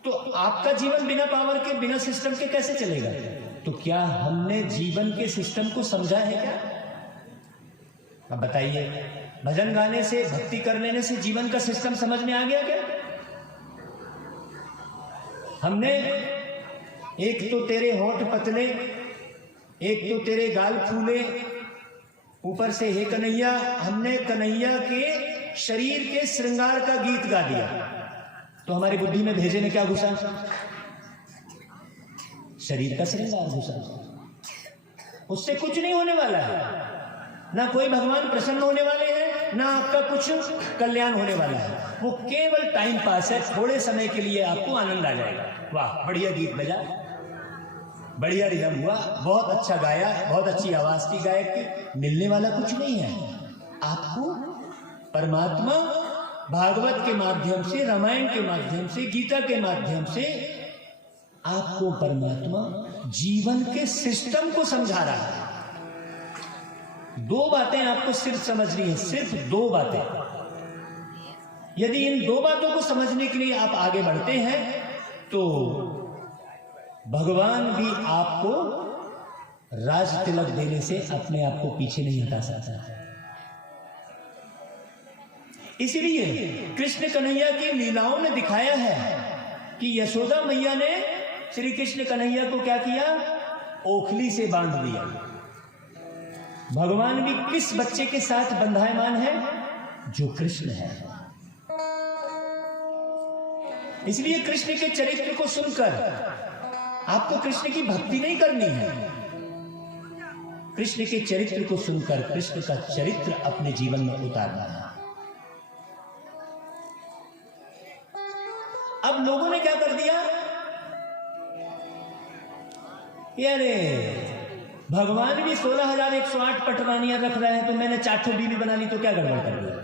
तो आपका जीवन बिना पावर के, बिना सिस्टम के कैसे चलेगा? तो क्या हमने जीवन के सिस्टम को समझा है क्या? अब बताइए, भजन गाने से, भक्ति करने से जीवन का सिस्टम समझ में आ गया क्या? हमने एक तो तेरे होंठ पतले, एक तो तेरे गाल फूले, ऊपर से हे कन्हैया, हमने कन्हैया के शरीर के श्रृंगार का गीत गा दिया। तो हमारी बुद्धि में भेजे ने क्या घुसा? शरीर का श्रृंगार घुसा। उससे कुछ नहीं होने वाला है, ना कोई भगवान प्रसन्न होने वाले हैं, ना आपका कुछ कल्याण होने वाला है। वो केवल टाइम पास है, थोड़े समय के लिए आपको आनंद आ जाएगा। वाह, बढ़िया गीत बजा, बढ़िया रिदम हुआ, बहुत अच्छा गाया, बहुत अच्छी आवाज थी गायक की। मिलने वाला कुछ नहीं है आपको। परमात्मा भागवत के माध्यम से, रामायण के माध्यम से, गीता के माध्यम से आपको परमात्मा जीवन के सिस्टम को समझा रहा है। दो बातें आपको सिर्फ समझनी है, सिर्फ दो बातें। यदि इन दो बातों को समझने के लिए आप आगे बढ़ते हैं तो भगवान भी आपको राज तिलक देने से अपने आप को पीछे नहीं हटा सकता। इसलिए कृष्ण कन्हैया की लीलाओं में दिखाया है कि यशोदा मैया ने श्री कृष्ण कन्हैया को क्या किया? ओखली से बांध दिया। भगवान भी किस बच्चे के साथ बंधायमान है? जो कृष्ण है। इसलिए कृष्ण के चरित्र को सुनकर आपको कृष्ण की भक्ति नहीं करनी है। कृष्ण के चरित्र को सुनकर कृष्ण का चरित्र अपने जीवन में उतारना है। अब लोगों ने क्या कर दिया? अरे भगवान भी 16,108 पटरानियां रख रहे हैं, तो मैंने 4 बीवी बना ली तो क्या गड़बड़ कर दिया?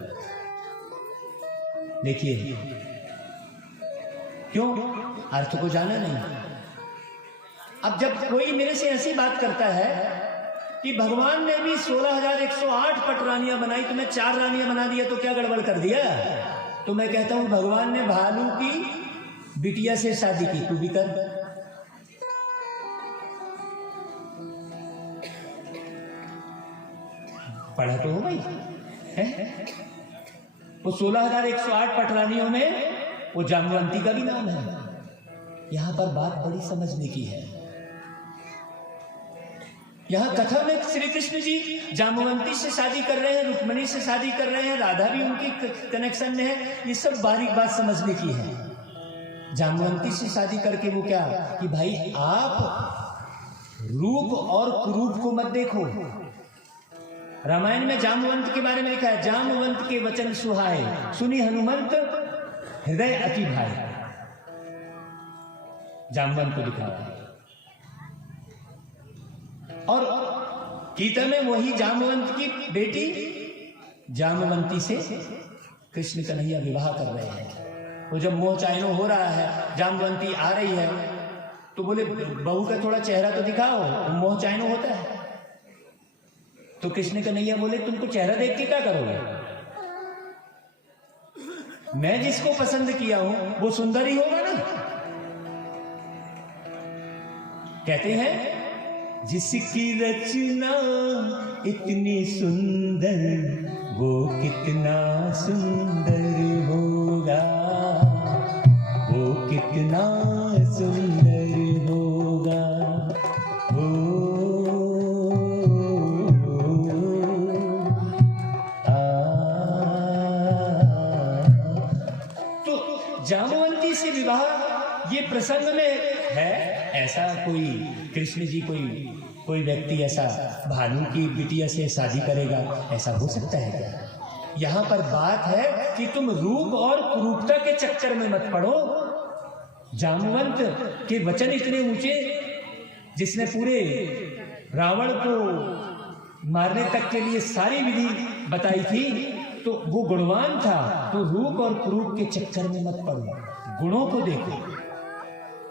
देखिए क्यों, अर्थ को जाना नहीं। अब जब कोई मेरे से ऐसी बात करता है कि भगवान ने भी 16,108 पटरानियां बनाई, तो मैं 4 रानियां बना दिया तो क्या गड़बड़ कर दिया? तो मैं कहता हूं भगवान ने भालू की बिटिया से शादी की, तू भी कर। पढ़ा तो हो भाई है? वो 16,108 पटरानियों में वो जामवंती का भी नाम है। यहां पर बात बड़ी समझने की है। यहां कथा में श्री कृष्ण जी जामवंती से शादी कर रहे हैं, रुक्मिणी से शादी कर रहे हैं, राधा भी उनकी कनेक्शन में है। ये सब बारीक बात समझने की है। जामवंती से शादी करके वो क्या कि भाई आप रूप और कुरूप को मत देखो। रामायण में जामवंत के बारे में लिखा है, जामवंत के वचन सुहाए, सुनी हनुमंत हृदय अति भाई। जामवंत को दिखाया। और गीता में वही जामवंत की बेटी जामवंती से कृष्ण कन्हैया विवाह कर रहे हैं। वो जब मोह चायनो हो रहा है, जामवंती आ रही है, तो बोले बहू का थोड़ा चेहरा तो दिखाओ, मोह चायनो होता है। तो कृष्ण कन्हैया बोले तुमको चेहरा देख के क्या करोगे? मैं जिसको पसंद किया हूं वो सुंदर ही होगा ना। कहते हैं जिसकी रचना इतनी सुंदर वो कितना सुंदर होगा, वो कितना सुंदर होगा। जामवंती से विवाह ये प्रसंग में है। ऐसा कोई कृष्ण जी कोई व्यक्ति ऐसा भालू की बिटिया से शादी करेगा, ऐसा हो सकता है क्या? यहां पर बात है कि तुम रूप और कुरूपता के चक्कर में मत पड़ो। जामवंत के वचन इतने ऊंचे, जिसने पूरे रावण को मारने तक के लिए सारी विधि बताई थी, तो वो गुणवान था। तो रूप और कुरूप के चक्कर में मत पड़ो, गुणों को देखो।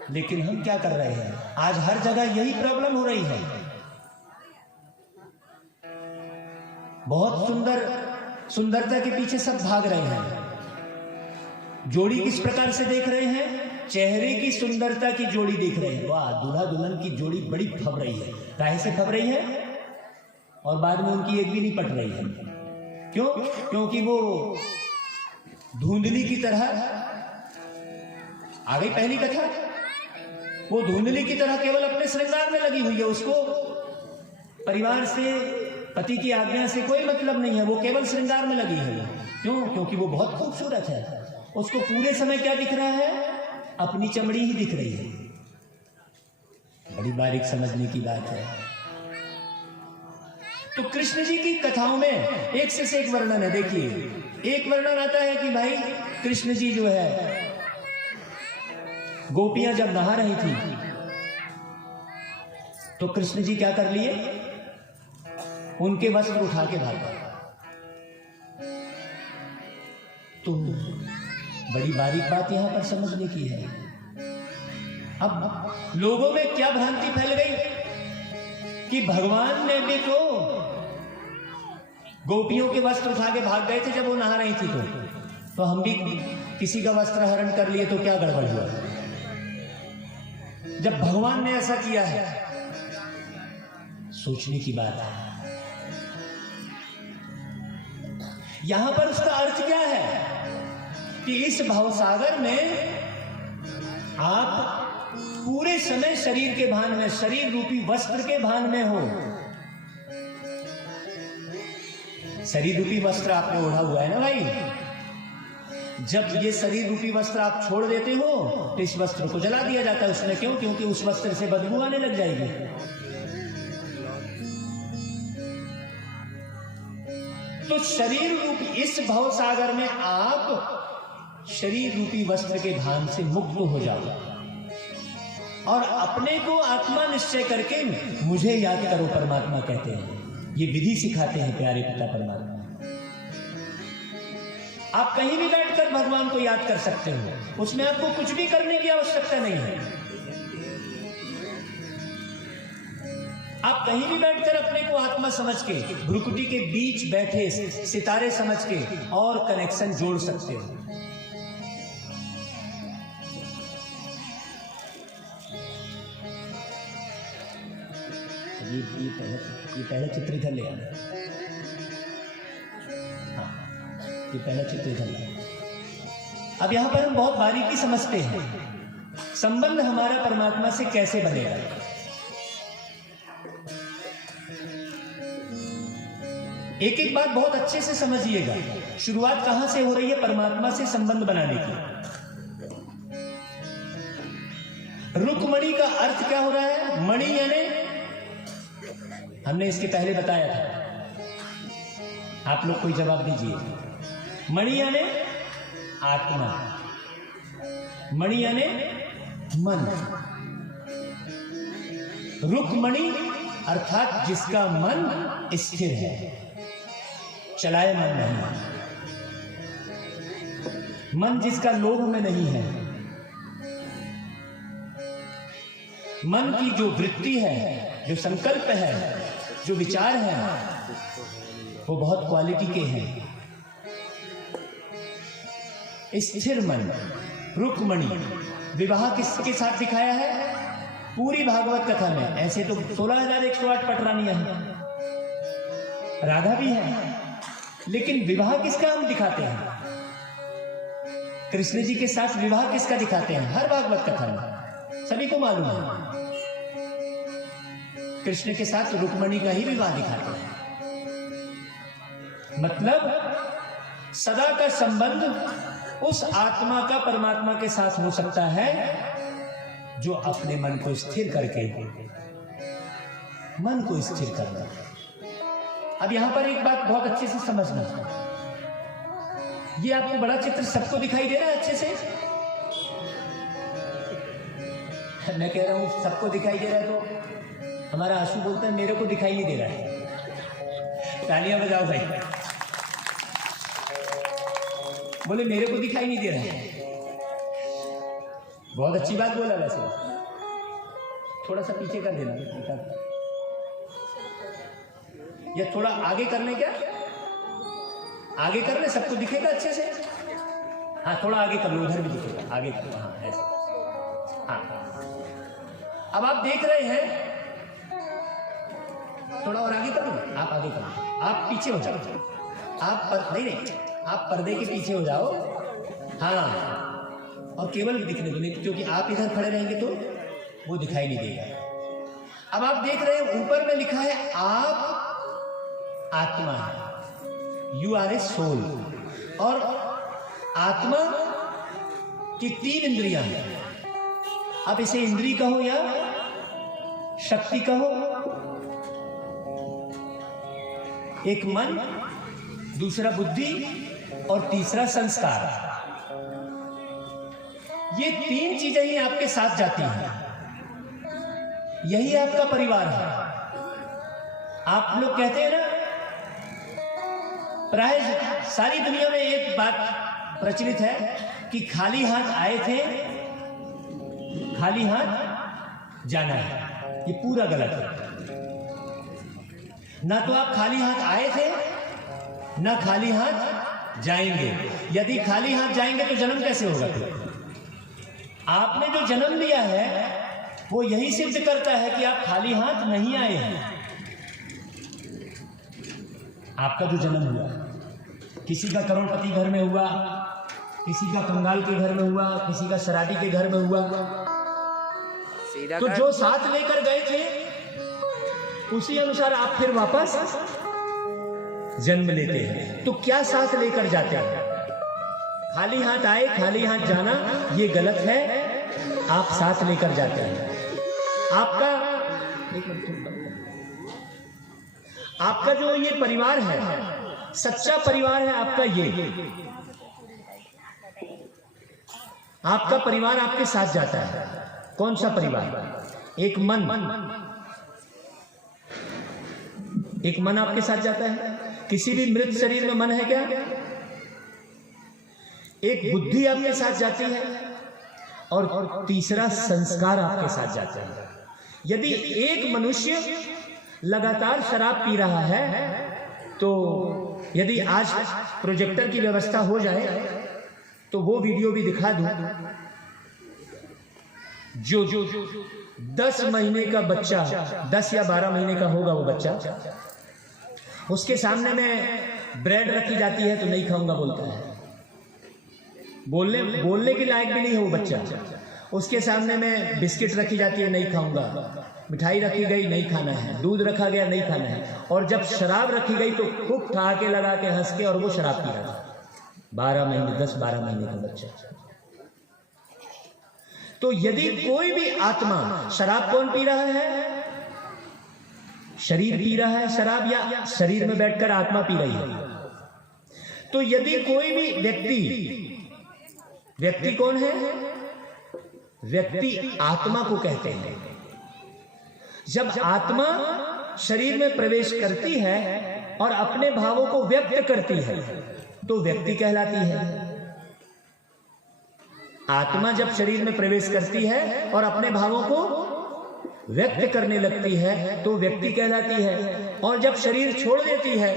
लेकिन हम क्या कर रहे हैं? आज हर जगह यही प्रॉब्लम हो रही है। बहुत सुंदरता के पीछे सब भाग रहे हैं। जोड़ी किस प्रकार से देख रहे हैं? चेहरे की सुंदरता की जोड़ी देख रहे हैं। वाह, दूल्हा दुल्हन की जोड़ी बड़ी फब रही है। काहे से फब रही है? और बाद में उनकी एक भी नहीं पट रही है। क्यों? क्योंकि वो धुंधली की तरह आ गई। पहली कथा, वो धुंधली की तरह केवल अपने श्रृंगार में लगी हुई है। उसको परिवार से, पति की आज्ञा से कोई मतलब नहीं है। वो केवल श्रृंगार में लगी है। क्यों? क्योंकि वो बहुत खूबसूरत है। उसको पूरे समय क्या दिख रहा है? अपनी चमड़ी ही दिख रही है। बड़ी बारीक समझने की बात है। तो कृष्ण जी की कथाओं में एक से एक वर्णन है। देखिए, एक वर्णन आता है कि भाई कृष्ण जी जो है, गोपियां जब नहा रही थी तो कृष्ण जी क्या कर लिए? उनके वस्त्र उठा के भाग गए। तो बड़ी बारीक बात यहां पर समझने की है। अब लोगों में क्या भ्रांति फैल गई कि भगवान ने भी तो गोपियों के वस्त्र उठा के भाग गए थे जब वो नहा रही थी, तो हम भी किसी का वस्त्र हरण कर लिए तो क्या गड़बड़ हुआ? जब भगवान ने ऐसा किया है, सोचने की बात है। यहां पर उसका अर्थ क्या है कि इस भवसागर में आप पूरे समय शरीर के भान में, शरीर रूपी वस्त्र के भान में हो। शरीर रूपी वस्त्र आपने ओढ़ा हुआ है ना भाई। जब ये शरीर रूपी वस्त्र आप छोड़ देते हो तो इस वस्त्र को जला दिया जाता है उसमें। क्यों? क्योंकि उस वस्त्र से बदबू आने लग जाएगी। तो शरीर रूपी इस भवसागर में आप शरीर रूपी वस्त्र के भान से मुक्त हो जाओ। और अपने को आत्मा निश्चय करके मुझे याद करो परमात्मा कहते हैं। ये विधि सिखाते हैं प्यारे पिता परमात्मा। आप कहीं भी बैठकर भगवान को याद कर सकते हो, उसमें आपको कुछ भी करने की आवश्यकता नहीं है। आप कहीं भी बैठकर अपने को आत्मा समझ के, भ्रुकुटी के बीच बैठे सितारे समझ के और कनेक्शन जोड़ सकते हो। ये पहला चित्र इधर ले आना। हाँ, ये पहला चित्र इधर ले आना। अब यहां पर हम बहुत बारीकी समझते हैं संबंध हमारा परमात्मा से कैसे बनेगा। एक एक बात बहुत अच्छे से समझिएगा। शुरुआत कहां से हो रही है परमात्मा से संबंध बनाने की। रुकमणि का अर्थ क्या हो रहा है? मणि यानी, हमने इसके पहले बताया था, आप लोग कोई जवाब दीजिए। मणि यानी आत्मा, मणि यानी मन। रुकमणि अर्थात जिसका मन स्थिर है, चलायमान नहीं, मन जिसका लोभ में नहीं है, मन की जो वृत्ति है, जो संकल्प है, जो विचार है, वो बहुत क्वालिटी के हैं। स्थिर मन, रुकमणि। विवाह किसके साथ दिखाया है? पूरी भागवत कथा में ऐसे तो 16,108 पटरानियां हैं, राधा भी है, लेकिन विवाह किसका हम दिखाते हैं? कृष्ण जी के साथ विवाह किसका दिखाते हैं? हर भागवत कथा में सभी को मालूम है, कृष्ण के साथ रुक्मणी का ही विवाह दिखाते हैं। मतलब सदा का संबंध उस आत्मा का परमात्मा के साथ हो सकता है जो अपने मन को स्थिर करके, मन को स्थिर करना। अब यहां पर एक बात बहुत अच्छे से समझना, ये आपको बड़ा चित्र सबको दिखाई दे रहा है अच्छे से? मैं कह रहा हूं सबको दिखाई दे रहा है, तो हमारा आशु बोलता है मेरे को दिखाई नहीं दे रहा है। तालियां बजाओ भाई। बोले मेरे को दिखाई नहीं दे रहा है। बहुत अच्छी बात बोला वैसे, थोड़ा सा पीछे कर देना या थोड़ा आगे करने, क्या आगे करने, सबको दिखेगा अच्छे से। हाँ थोड़ा आगे कर लो, उधर भी दिखेगा, आगे कर लो। हाँ ऐसे। हाँ अब आप देख रहे हैं, थोड़ा और आगे कर लो, आप आगे कर लो, आप पीछे हो जाओ, आप नहीं आप पर्दे के पीछे हो जाओ। हाँ और केवल दिखने दो, नहीं क्योंकि आप इधर खड़े रहेंगे तो वो दिखाई नहीं देगा। अब आप देख रहे हैं ऊपर में लिखा है आप आत्मा है, यू आर ए सोल। और आत्मा की 3 इंद्रियां हैं। अब इसे इंद्री कहो या शक्ति कहो। एक मन, दूसरा बुद्धि और तीसरा संस्कार। ये 3 चीजें ही आपके साथ जाती हैं, यही आपका परिवार है। आप लोग कहते हैं ना, प्राय सारी दुनिया में एक बात प्रचलित है कि खाली हाथ आए थे, खाली हाथ जाना है। ये पूरा गलत है। ना तो आप खाली हाथ आए थे, ना खाली हाथ जाएंगे। यदि खाली हाथ जाएंगे तो जन्म कैसे होगा? आपने जो जन्म लिया है वो यही सिद्ध करता है कि आप खाली हाथ नहीं आए हैं। आपका जो जन्म हुआ, किसी का करोड़पति घर में हुआ, किसी का कंगाल के घर में हुआ, किसी का शराबी के घर में हुआ, तो जो साथ लेकर गए थे उसी अनुसार आप फिर वापस जन्म लेते हैं। तो क्या साथ लेकर जाते हैं? खाली हाथ आए, खाली हाथ जाना ये गलत है। आप साथ लेकर जाते हैं। आपका जो ये परिवार है, सच्चा परिवार है आपका। ये आपका परिवार आपके साथ जाता है। कौन सा परिवार? एक मन आपके साथ जाता है। किसी भी मृत शरीर में मन है क्या? एक बुद्धि आपके साथ जाती है और तीसरा संस्कार आपके साथ जाता है। यदि एक मनुष्य लगातार शराब पी रहा है तो यदि आज प्रोजेक्टर की व्यवस्था हो जाए तो वो वीडियो भी दिखा दूं। जो 10 महीने का बच्चा, 10 या 12 महीने का होगा वो बच्चा, उसके सामने में ब्रेड रखी जाती है तो नहीं खाऊंगा बोलता है। बोलने के लायक भी नहीं है वो बच्चा। उसके सामने में बिस्किट रखी जाती है, नहीं खाऊंगा। मिठाई रखी गई, नहीं खाना है। दूध रखा गया, नहीं खाना है। और जब शराब रखी गई तो खूब ठहाके लगा के हंस के और वो शराब पी रहा था। 12 महीने 10-12 महीने का बच्चा। तो यदि कोई भी आत्मा, शराब कौन पी रहा है? शरीर पी रहा है शराब, या शरीर में बैठकर आत्मा पी रही है? तो यदि कोई भी व्यक्ति कौन है? व्यक्ति आत्मा को कहते हैं। जब आत्मा शरीर में प्रवेश करती है और अपने भावों को व्यक्त करती है तो व्यक्ति कहलाती है। आत्मा जब शरीर में प्रवेश करती है और अपने भावों को व्यक्त करने लगती है तो व्यक्ति कहलाती है। और जब शरीर छोड़ देती है,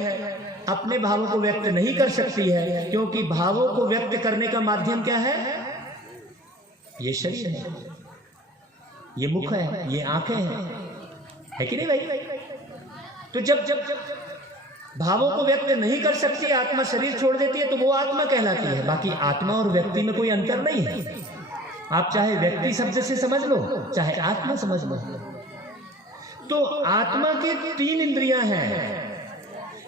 अपने भावों को व्यक्त नहीं कर सकती है, क्योंकि भावों को व्यक्त करने का माध्यम क्या है? ये शरीर है, ये मुख है, ये आंखें हैं, है कि नहीं भाई? तो जब भावों को व्यक्त नहीं कर सकती आत्मा, शरीर छोड़ देती है, तो वो आत्मा कहलाती है। बाकी आत्मा और व्यक्ति में कोई अंतर नहीं है। आप चाहे व्यक्ति शब्द से समझ लो, चाहे आत्मा समझ लो। तो आत्मा के 3 इंद्रियां हैं,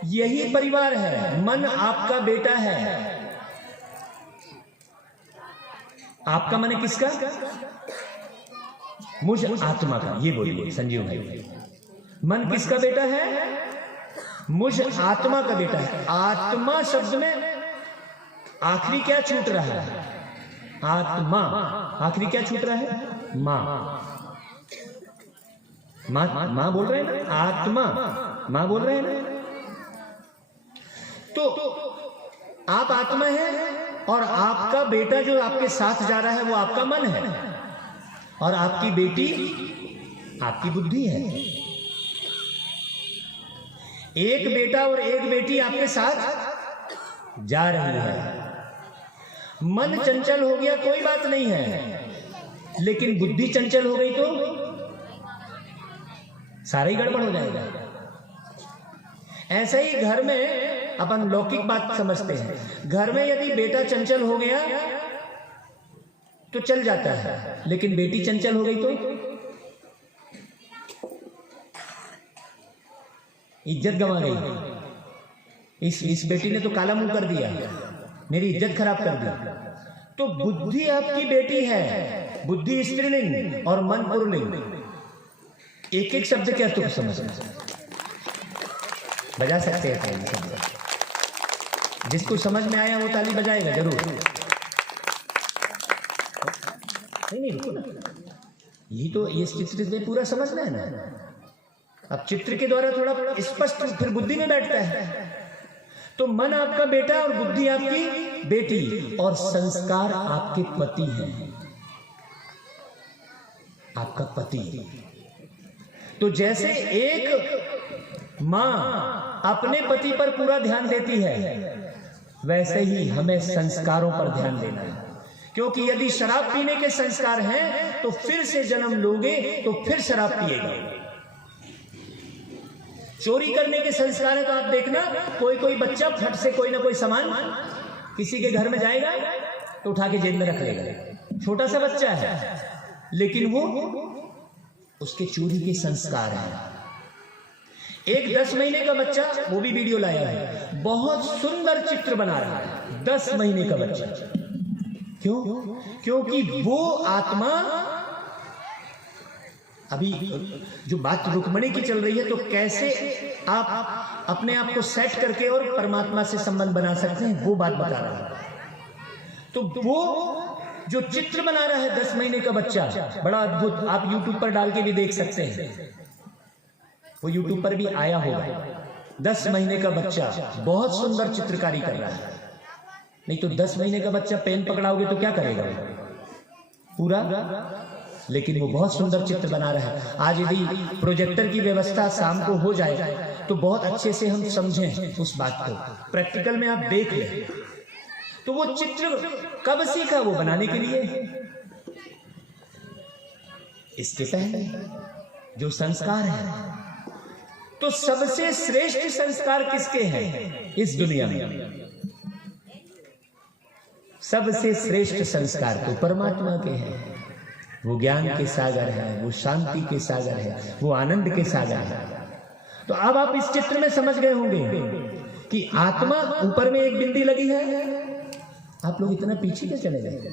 यही परिवार है। मन आपका बेटा है। आपका मन किसका? मुझ आत्मा का। ये बोलिए संजीव भाई, मन किसका बेटा है? मुझ आत्मा का बेटा है। आत्मा शब्द में आखिरी क्या छूट रहा है? आत्मा। आखिरी क्या छूट रहा है? मां। मां बोल रहे हैं ना, आत्मा मां बोल रहे हैं ना। तो आप आत्मा हैं और आपका बेटा जो आपके साथ जा रहा है वो आपका मन है, और आपकी बेटी आपकी बुद्धि है। एक बेटा और एक बेटी आपके साथ जा रही है। मन चंचल हो गया कोई बात नहीं है, लेकिन बुद्धि चंचल हो गई तो सारा ही गड़बड़ हो जाएगा। ऐसा ही घर में अपन लौकिक बात समझते हैं। घर में यदि बेटा चंचल हो गया तो चल जाता है, लेकिन बेटी चंचल हो गई तो इज्जत गंवा गई। इस बेटी ने तो काला मुंह कर दिया, मेरी इज्जत खराब कर दी। तो बुद्धि आपकी बेटी है। बुद्धि स्त्रीलिंग और मन पुल्लिंग। एक एक शब्द के अर्थ को समझना, बजा सकते हैं शब्द। जिसको समझ में आया वो ताली बजाएगा जरूर। नहीं रुको ना, यही तो ये चित्र में पूरा समझना है ना। अब चित्र के द्वारा थोड़ा स्पष्ट फिर बुद्धि में बैठता है। तो मन आपका बेटा और बुद्धि आपकी बेटी, और संस्कार आपके पति हैं, आपका पति। तो जैसे एक मां अपने पति पर पूरा ध्यान देती है, वैसे ही हमें संस्कारों पर ध्यान देना है। क्योंकि यदि शराब पीने के संस्कार हैं तो फिर से जन्म लोगे तो फिर शराब पिएगा। चोरी करने के संस्कार है तो आप देखना, कोई बच्चा फट से कोई ना कोई सामान किसी के घर में जाएगा तो उठा के जेब में रख लेगा। छोटा सा बच्चा है, लेकिन वो उसके चोरी के संस्कार हैं। एक 10 महीने का बच्चा, वो भी वीडियो लाया है, बहुत सुंदर चित्र बना रहा है। 10 महीने का बच्चा। क्यों? क्योंकि वो आत्मा, अभी जो बात रुक्मणी की चल रही है, तो कैसे आप अपने आप को सेट करके और परमात्मा से संबंध बना सकते हैं, वो बात बता रहा है। तो वो जो चित्र बना रहा है 10 महीने का बच्चा, बड़ा अद्भुत, आप YouTube पर डाल के भी देख सकते हैं, वो YouTube पर भी आया होगा। 10 महीने का बच्चा बहुत सुंदर चित्रकारी कर रहा है। नहीं तो 10 महीने का बच्चा पेन पकड़ाओगे तो क्या करेगा पूरा, लेकिन वो बहुत सुंदर चित्र बना रहा है। आज यदि प्रोजेक्टर की व्यवस्था शाम को हो जाए तो बहुत अच्छे से हम समझें उस बात को, प्रैक्टिकल में आप देख लें। तो वो चित्र कब सीखा? वो बनाने के लिए। इसके पहले जो संस्कार है, तो सबसे श्रेष्ठ संस्कार किसके हैं इस दुनिया में? सबसे श्रेष्ठ संस्कार तो परमात्मा के हैं। वो ज्ञान के सागर है, वो शांति के सागर है, वो आनंद के सागर है। तो अब आप इस चित्र में समझ गए होंगे कि आत्मा ऊपर में एक बिंदी लगी है। आप लोग इतना पीछे क्यों चले गए?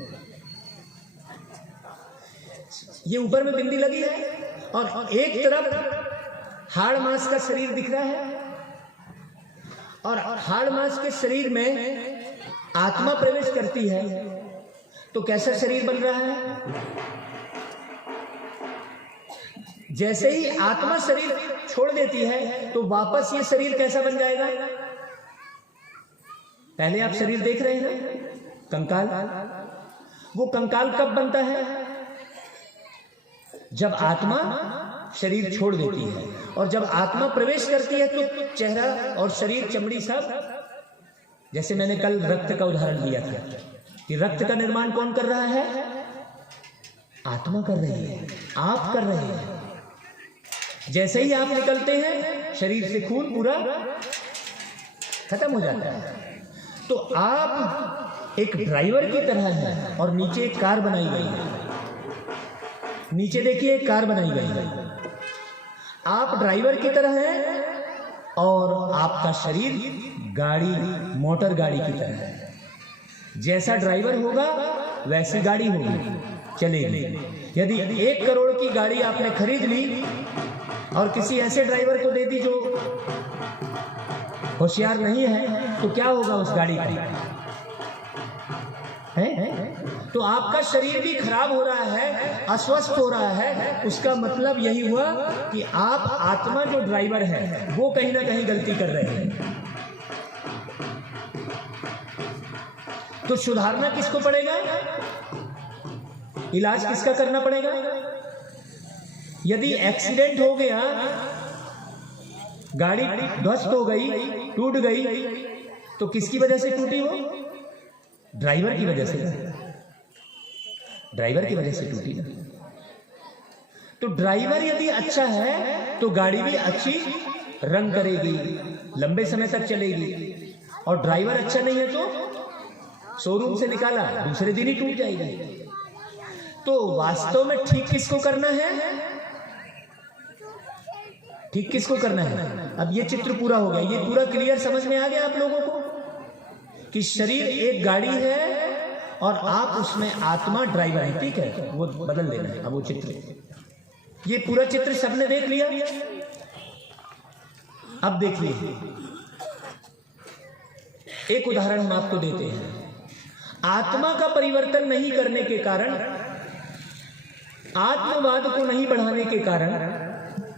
ये ऊपर में बिंदी लगी है और एक तरफ हाड़ मांस का शरीर दिख रहा है, और हाड़ मांस के शरीर में आत्मा प्रवेश करती है तो कैसा शरीर बन रहा है? जैसे ही आत्मा शरीर छोड़ देती है तो वापस ये शरीर कैसा बन जाएगा? पहले आप शरीर देख रहे हैं कंकाल, वो कंकाल कब बनता है? जब आत्मा शरीर छोड़ देती है, और जब आत्मा प्रवेश करती है तो चेहरा और शरीर, चमड़ी सब, जैसे मैंने कल रक्त का उदाहरण दिया था कि रक्त का निर्माण कौन कर रहा है? आत्मा कर रही है, आप कर रहे हैं। जैसे ही आप निकलते हैं शरीर से खून पूरा खत्म हो जाता है। तो आप एक ड्राइवर की तरह हैं और नीचे एक कार बनाई गई है। नीचे देखिए एक कार बनाई गई है, आप ड्राइवर की तरह हैं और आपका शरीर गाड़ी, मोटर गाड़ी की तरह है। जैसा ड्राइवर होगा वैसी गाड़ी होगी, चलेगी। यदि 1 करोड़ की गाड़ी आपने खरीद ली और किसी ऐसे ड्राइवर को दे दी जो होशियार नहीं है, तो क्या होगा उस गाड़ी का? है? तो आपका शरीर भी खराब हो रहा है, अस्वस्थ हो रहा है। उसका मतलब यही हुआ कि आप आत्मा जो ड्राइवर है वो कहीं ना कहीं गलती कर रहे हैं। तो सुधारना किसको पड़ेगा? इलाज किसका करना पड़ेगा? यदि एक्सीडेंट हो गया, गाड़ी ध्वस्त हो गई, टूट गई, तो किसकी वजह से टूटी? वो ड्राइवर की वजह से, ड्राइवर की वजह से टूटी ना। तो ड्राइवर यदि अच्छा है तो गाड़ी भी अच्छी रन करेगी, लंबे समय तक चलेगी। और ड्राइवर अच्छा नहीं है तो शोरूम से निकाला, दूसरे दिन ही टूट जाएगी। तो वास्तव में ठीक किसको करना है? ठीक किसको करना है? अब ये चित्र पूरा हो गया, ये पूरा क्लियर समझ में आ गया आप लोगों को कि शरीर एक गाड़ी है और आप उसमें आत्मा ड्राइवर है। ठीक है, वो बदल देना है। अब वो चित्र, ये पूरा चित्र सबने देख लिया। अब देखिए, एक उदाहरण हम आपको देते हैं। आत्मा का परिवर्तन नहीं करने के कारण, आत्मवाद को नहीं बढ़ाने के कारण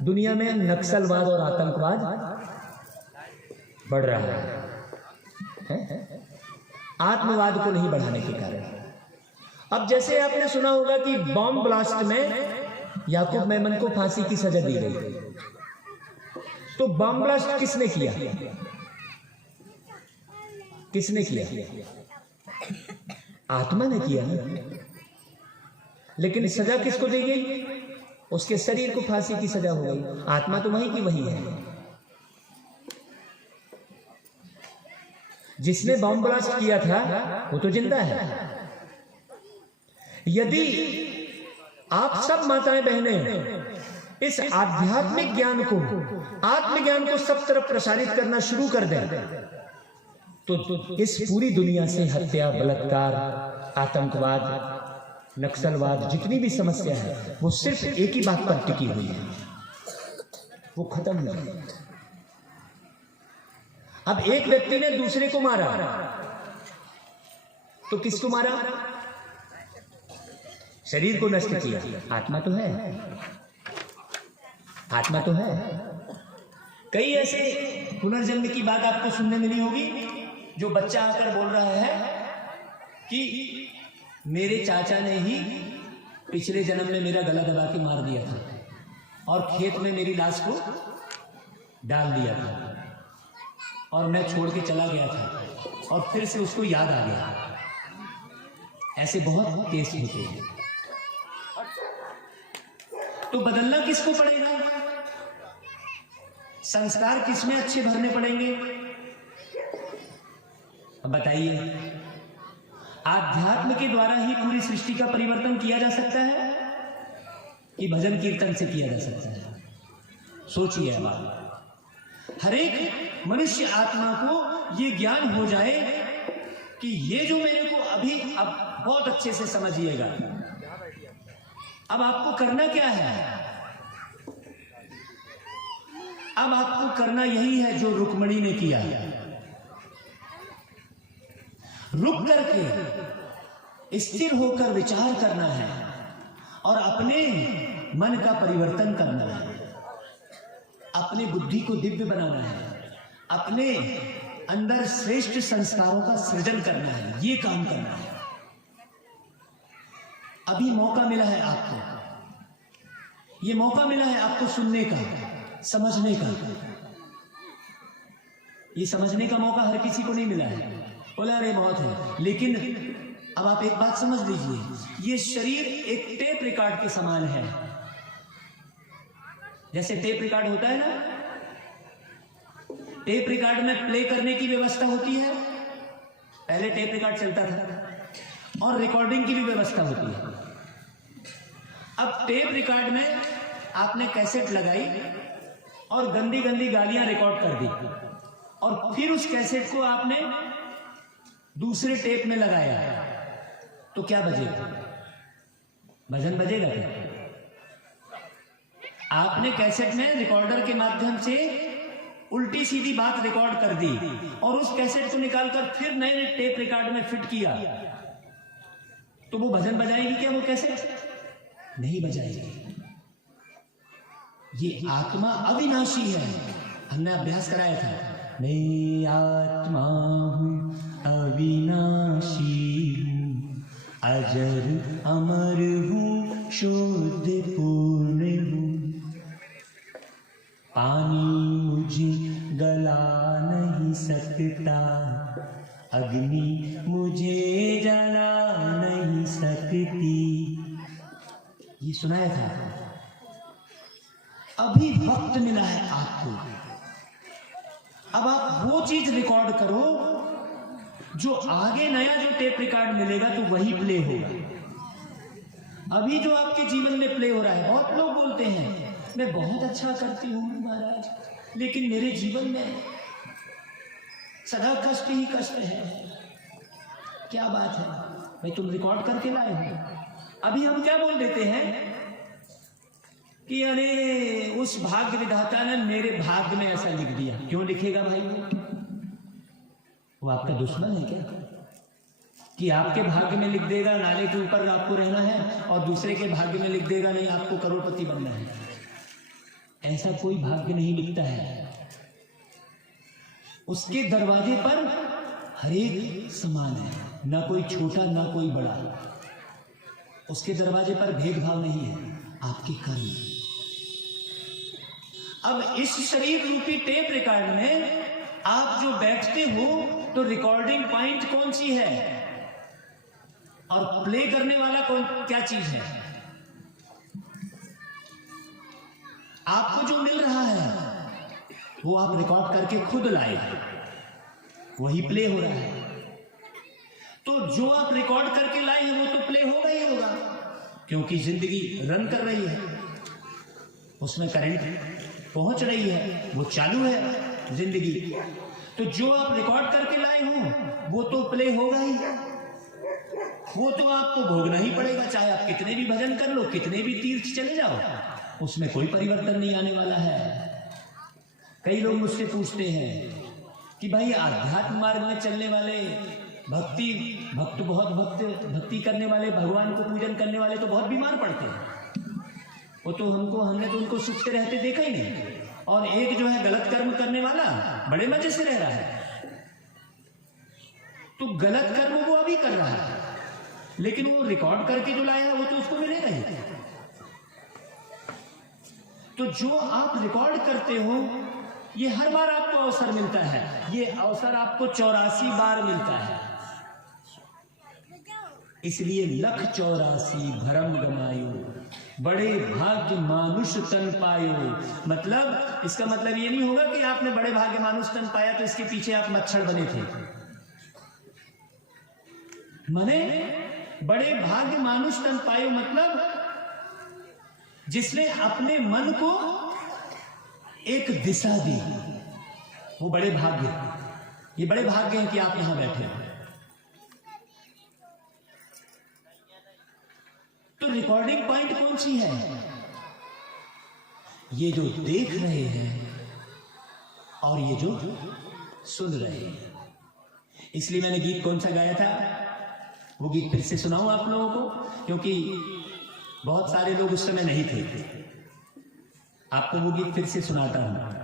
दुनिया में नक्सलवाद और आतंकवाद बढ़ रहा है? आत्मवाद को नहीं बढ़ाने के कारण। अब जैसे आपने सुना होगा कि बॉम्ब ब्लास्ट में याकूब मेमन को फांसी की सजा दी गई। तो बॉम्ब ब्लास्ट किसने किया? किसने किया? आत्मा ने किया ना। लेकिन सजा किसको दी गई? उसके शरीर को फांसी की सजा हो गई। आत्मा तो वही की वही है। जिसने बॉम्ब ब्लास्ट किया था वो तो जिंदा है। यदि आप सब माताएं बहनें इस आध्यात्मिक ज्ञान को, आत्मज्ञान को सब तरफ प्रसारित करना शुरू कर दें तो इस पूरी दुनिया से हत्या, बलात्कार, आतंकवाद, नक्सलवाद, जितनी भी समस्या है वो सिर्फ एक ही बात पर टिकी हुई है, वो खत्म नहीं। अब एक व्यक्ति ने दूसरे को मारा, तो किसको मारा? शरीर को नष्ट किया। आत्मा तो है, आत्मा तो है। कई ऐसे पुनर्जन्म की बात आपको सुनने मिली होगी, जो बच्चा आकर बोल रहा है कि मेरे चाचा ने ही पिछले जन्म में मेरा गला दबा के मार दिया था और खेत में मेरी लाश को डाल दिया था और मैं छोड़ के चला गया था और फिर से उसको याद आ गया। ऐसे बहुत केस होते हैं। तो बदलना किसको पड़ेगा? संस्कार किसमें अच्छे भरने पड़ेंगे? अब बताइए, आध्यात्म के द्वारा ही पूरी सृष्टि का परिवर्तन किया जा सकता है कि भजन कीर्तन से किया जा सकता है? सोचिए। अब हर एक मनुष्य आत्मा को ये ज्ञान हो जाए कि ये जो मेरे को अभी अब बहुत अच्छे से समझिएगा, अब आपको करना क्या है? अब आपको करना यही है जो रुक्मणी ने किया। रुक करके स्थिर होकर विचार करना है और अपने मन का परिवर्तन करना है, अपने बुद्धि को दिव्य बनाना है, अपने अंदर श्रेष्ठ संस्कारों का सृजन करना है। ये काम करना है। अभी मौका मिला है आपको, ये मौका मिला है आपको सुनने का, समझने का। ये समझने का मौका हर किसी को नहीं मिला है। बोला अरे बहुत है, लेकिन अब आप एक बात समझ लीजिए, ये शरीर एक टेप रिकॉर्ड के समान है। जैसे टेप रिकॉर्ड होता है ना, टेप रिकॉर्ड में प्ले करने की व्यवस्था होती है। पहले टेप रिकॉर्ड चलता था और रिकॉर्डिंग की भी व्यवस्था होती है। अब टेप रिकॉर्ड में आपने कैसेट लगाई और गंदी गंदी गालियां रिकॉर्ड कर दी और फिर उस कैसेट को आपने दूसरे टेप में लगाया, तो क्या बजेगा? भजन बजेगा क्या? आपने कैसेट में रिकॉर्डर के माध्यम से उल्टी सीधी बात रिकॉर्ड कर दी और उस कैसेट को निकालकर फिर नए टेप रिकॉर्ड में फिट किया, तो वो भजन बजाएगी क्या? वो कैसेट नहीं बजाएगी। ये आत्मा अविनाशी है। हमने अभ्यास कराया था, मैं आत्मा हूं अविनाशी हूं, अजर अमर हूं, शुद्ध पूर्ण हूं, पानी मुझे गला नहीं सकता, अग्नि मुझे जला नहीं सकती। ये सुनाया था। अभी वक्त मिला है आपको। अब आप वो चीज रिकॉर्ड करो जो आगे नया जो टेप रिकॉर्ड मिलेगा तो वही प्ले होगा। अभी जो आपके जीवन में प्ले हो रहा है, बहुत लोग बोलते हैं मैं बहुत अच्छा करती हूँ महाराज, लेकिन मेरे जीवन में सदा कष्ट ही कष्ट है। क्या बात है भाई, तुम रिकॉर्ड करके लाए हो। अभी हम क्या बोल देते हैं कि अरे उस भाग्य विधाता ने मेरे भाग्य में ऐसा लिख दिया। क्यों लिखेगा भाई? वो आपका दुश्मन है क्या कि आपके भाग्य में लिख देगा नाले के ऊपर आपको रहना है और दूसरे के भाग्य में लिख देगा नहीं आपको करोड़पति बनना है? ऐसा कोई भाग्य नहीं लिखता है। उसके दरवाजे पर हर एक समान है, ना कोई छोटा ना कोई बड़ा। उसके दरवाजे पर भेदभाव नहीं है। आपके कर्म। अब इस शरीर रूपी टेप रिकॉर्ड में आप जो बैठते हो तो रिकॉर्डिंग पॉइंट कौन सी है और प्ले करने वाला क्या चीज है? आपको जो मिल रहा है वो आप रिकॉर्ड करके खुद लाए, वही प्ले हो रहा है। तो जो आप रिकॉर्ड करके लाए हैं वो तो प्ले होगा ही होगा, क्योंकि जिंदगी रन कर रही है, उसमें करंट पहुंच रही है, वो चालू है जिंदगी। तो जो आप रिकॉर्ड करके लाए हो वो तो प्ले होगा ही, वो तो आपको भोगना ही पड़ेगा। चाहे आप कितने भी भजन कर लो, कितने भी तीर्थ चले जाओ, उसमें कोई परिवर्तन नहीं आने वाला है। कई लोग मुझसे पूछते हैं कि भाई आध्यात्म मार्ग में चलने वाले भक्ति करने वाले, भगवान को पूजन करने वाले तो बहुत बीमार पड़ते हैं। वो तो हमने तो उनको सुखते रहते देखा ही नहीं। और एक जो है गलत कर्म करने वाला बड़े मजे से रह रहा है। तो गलत कर्म वो अभी कर रहा है, लेकिन वो रिकॉर्ड करके जो लाया है वो तो उसको मिलेगा ही। तो जो आप रिकॉर्ड करते हो, ये हर बार आपको अवसर मिलता है। ये अवसर आपको 84 बार मिलता है। इसलिए 184 भरम गमायो, बड़े भाग्य मानुष तन पायो। मतलब इसका मतलब ये नहीं होगा कि आपने बड़े भाग्य मानुष तन पाया तो इसके पीछे आप मच्छर बने थे। माने बड़े भाग्य मानुष तन पायो मतलब जिसने अपने मन को एक दिशा दी, वो बड़े भाग्य। ये बड़े भाग्य हैं कि आप यहां बैठे हैं। तो रिकॉर्डिंग पॉइंट कौन सी है? ये जो देख रहे हैं और ये जो सुन रहे हैं। इसलिए मैंने गीत कौन सा गाया था, वो गीत फिर से सुनाऊं आप लोगों को, क्योंकि बहुत सारे लोग उस समय नहीं थे। आपको वो गीत फिर से सुनाता हूं।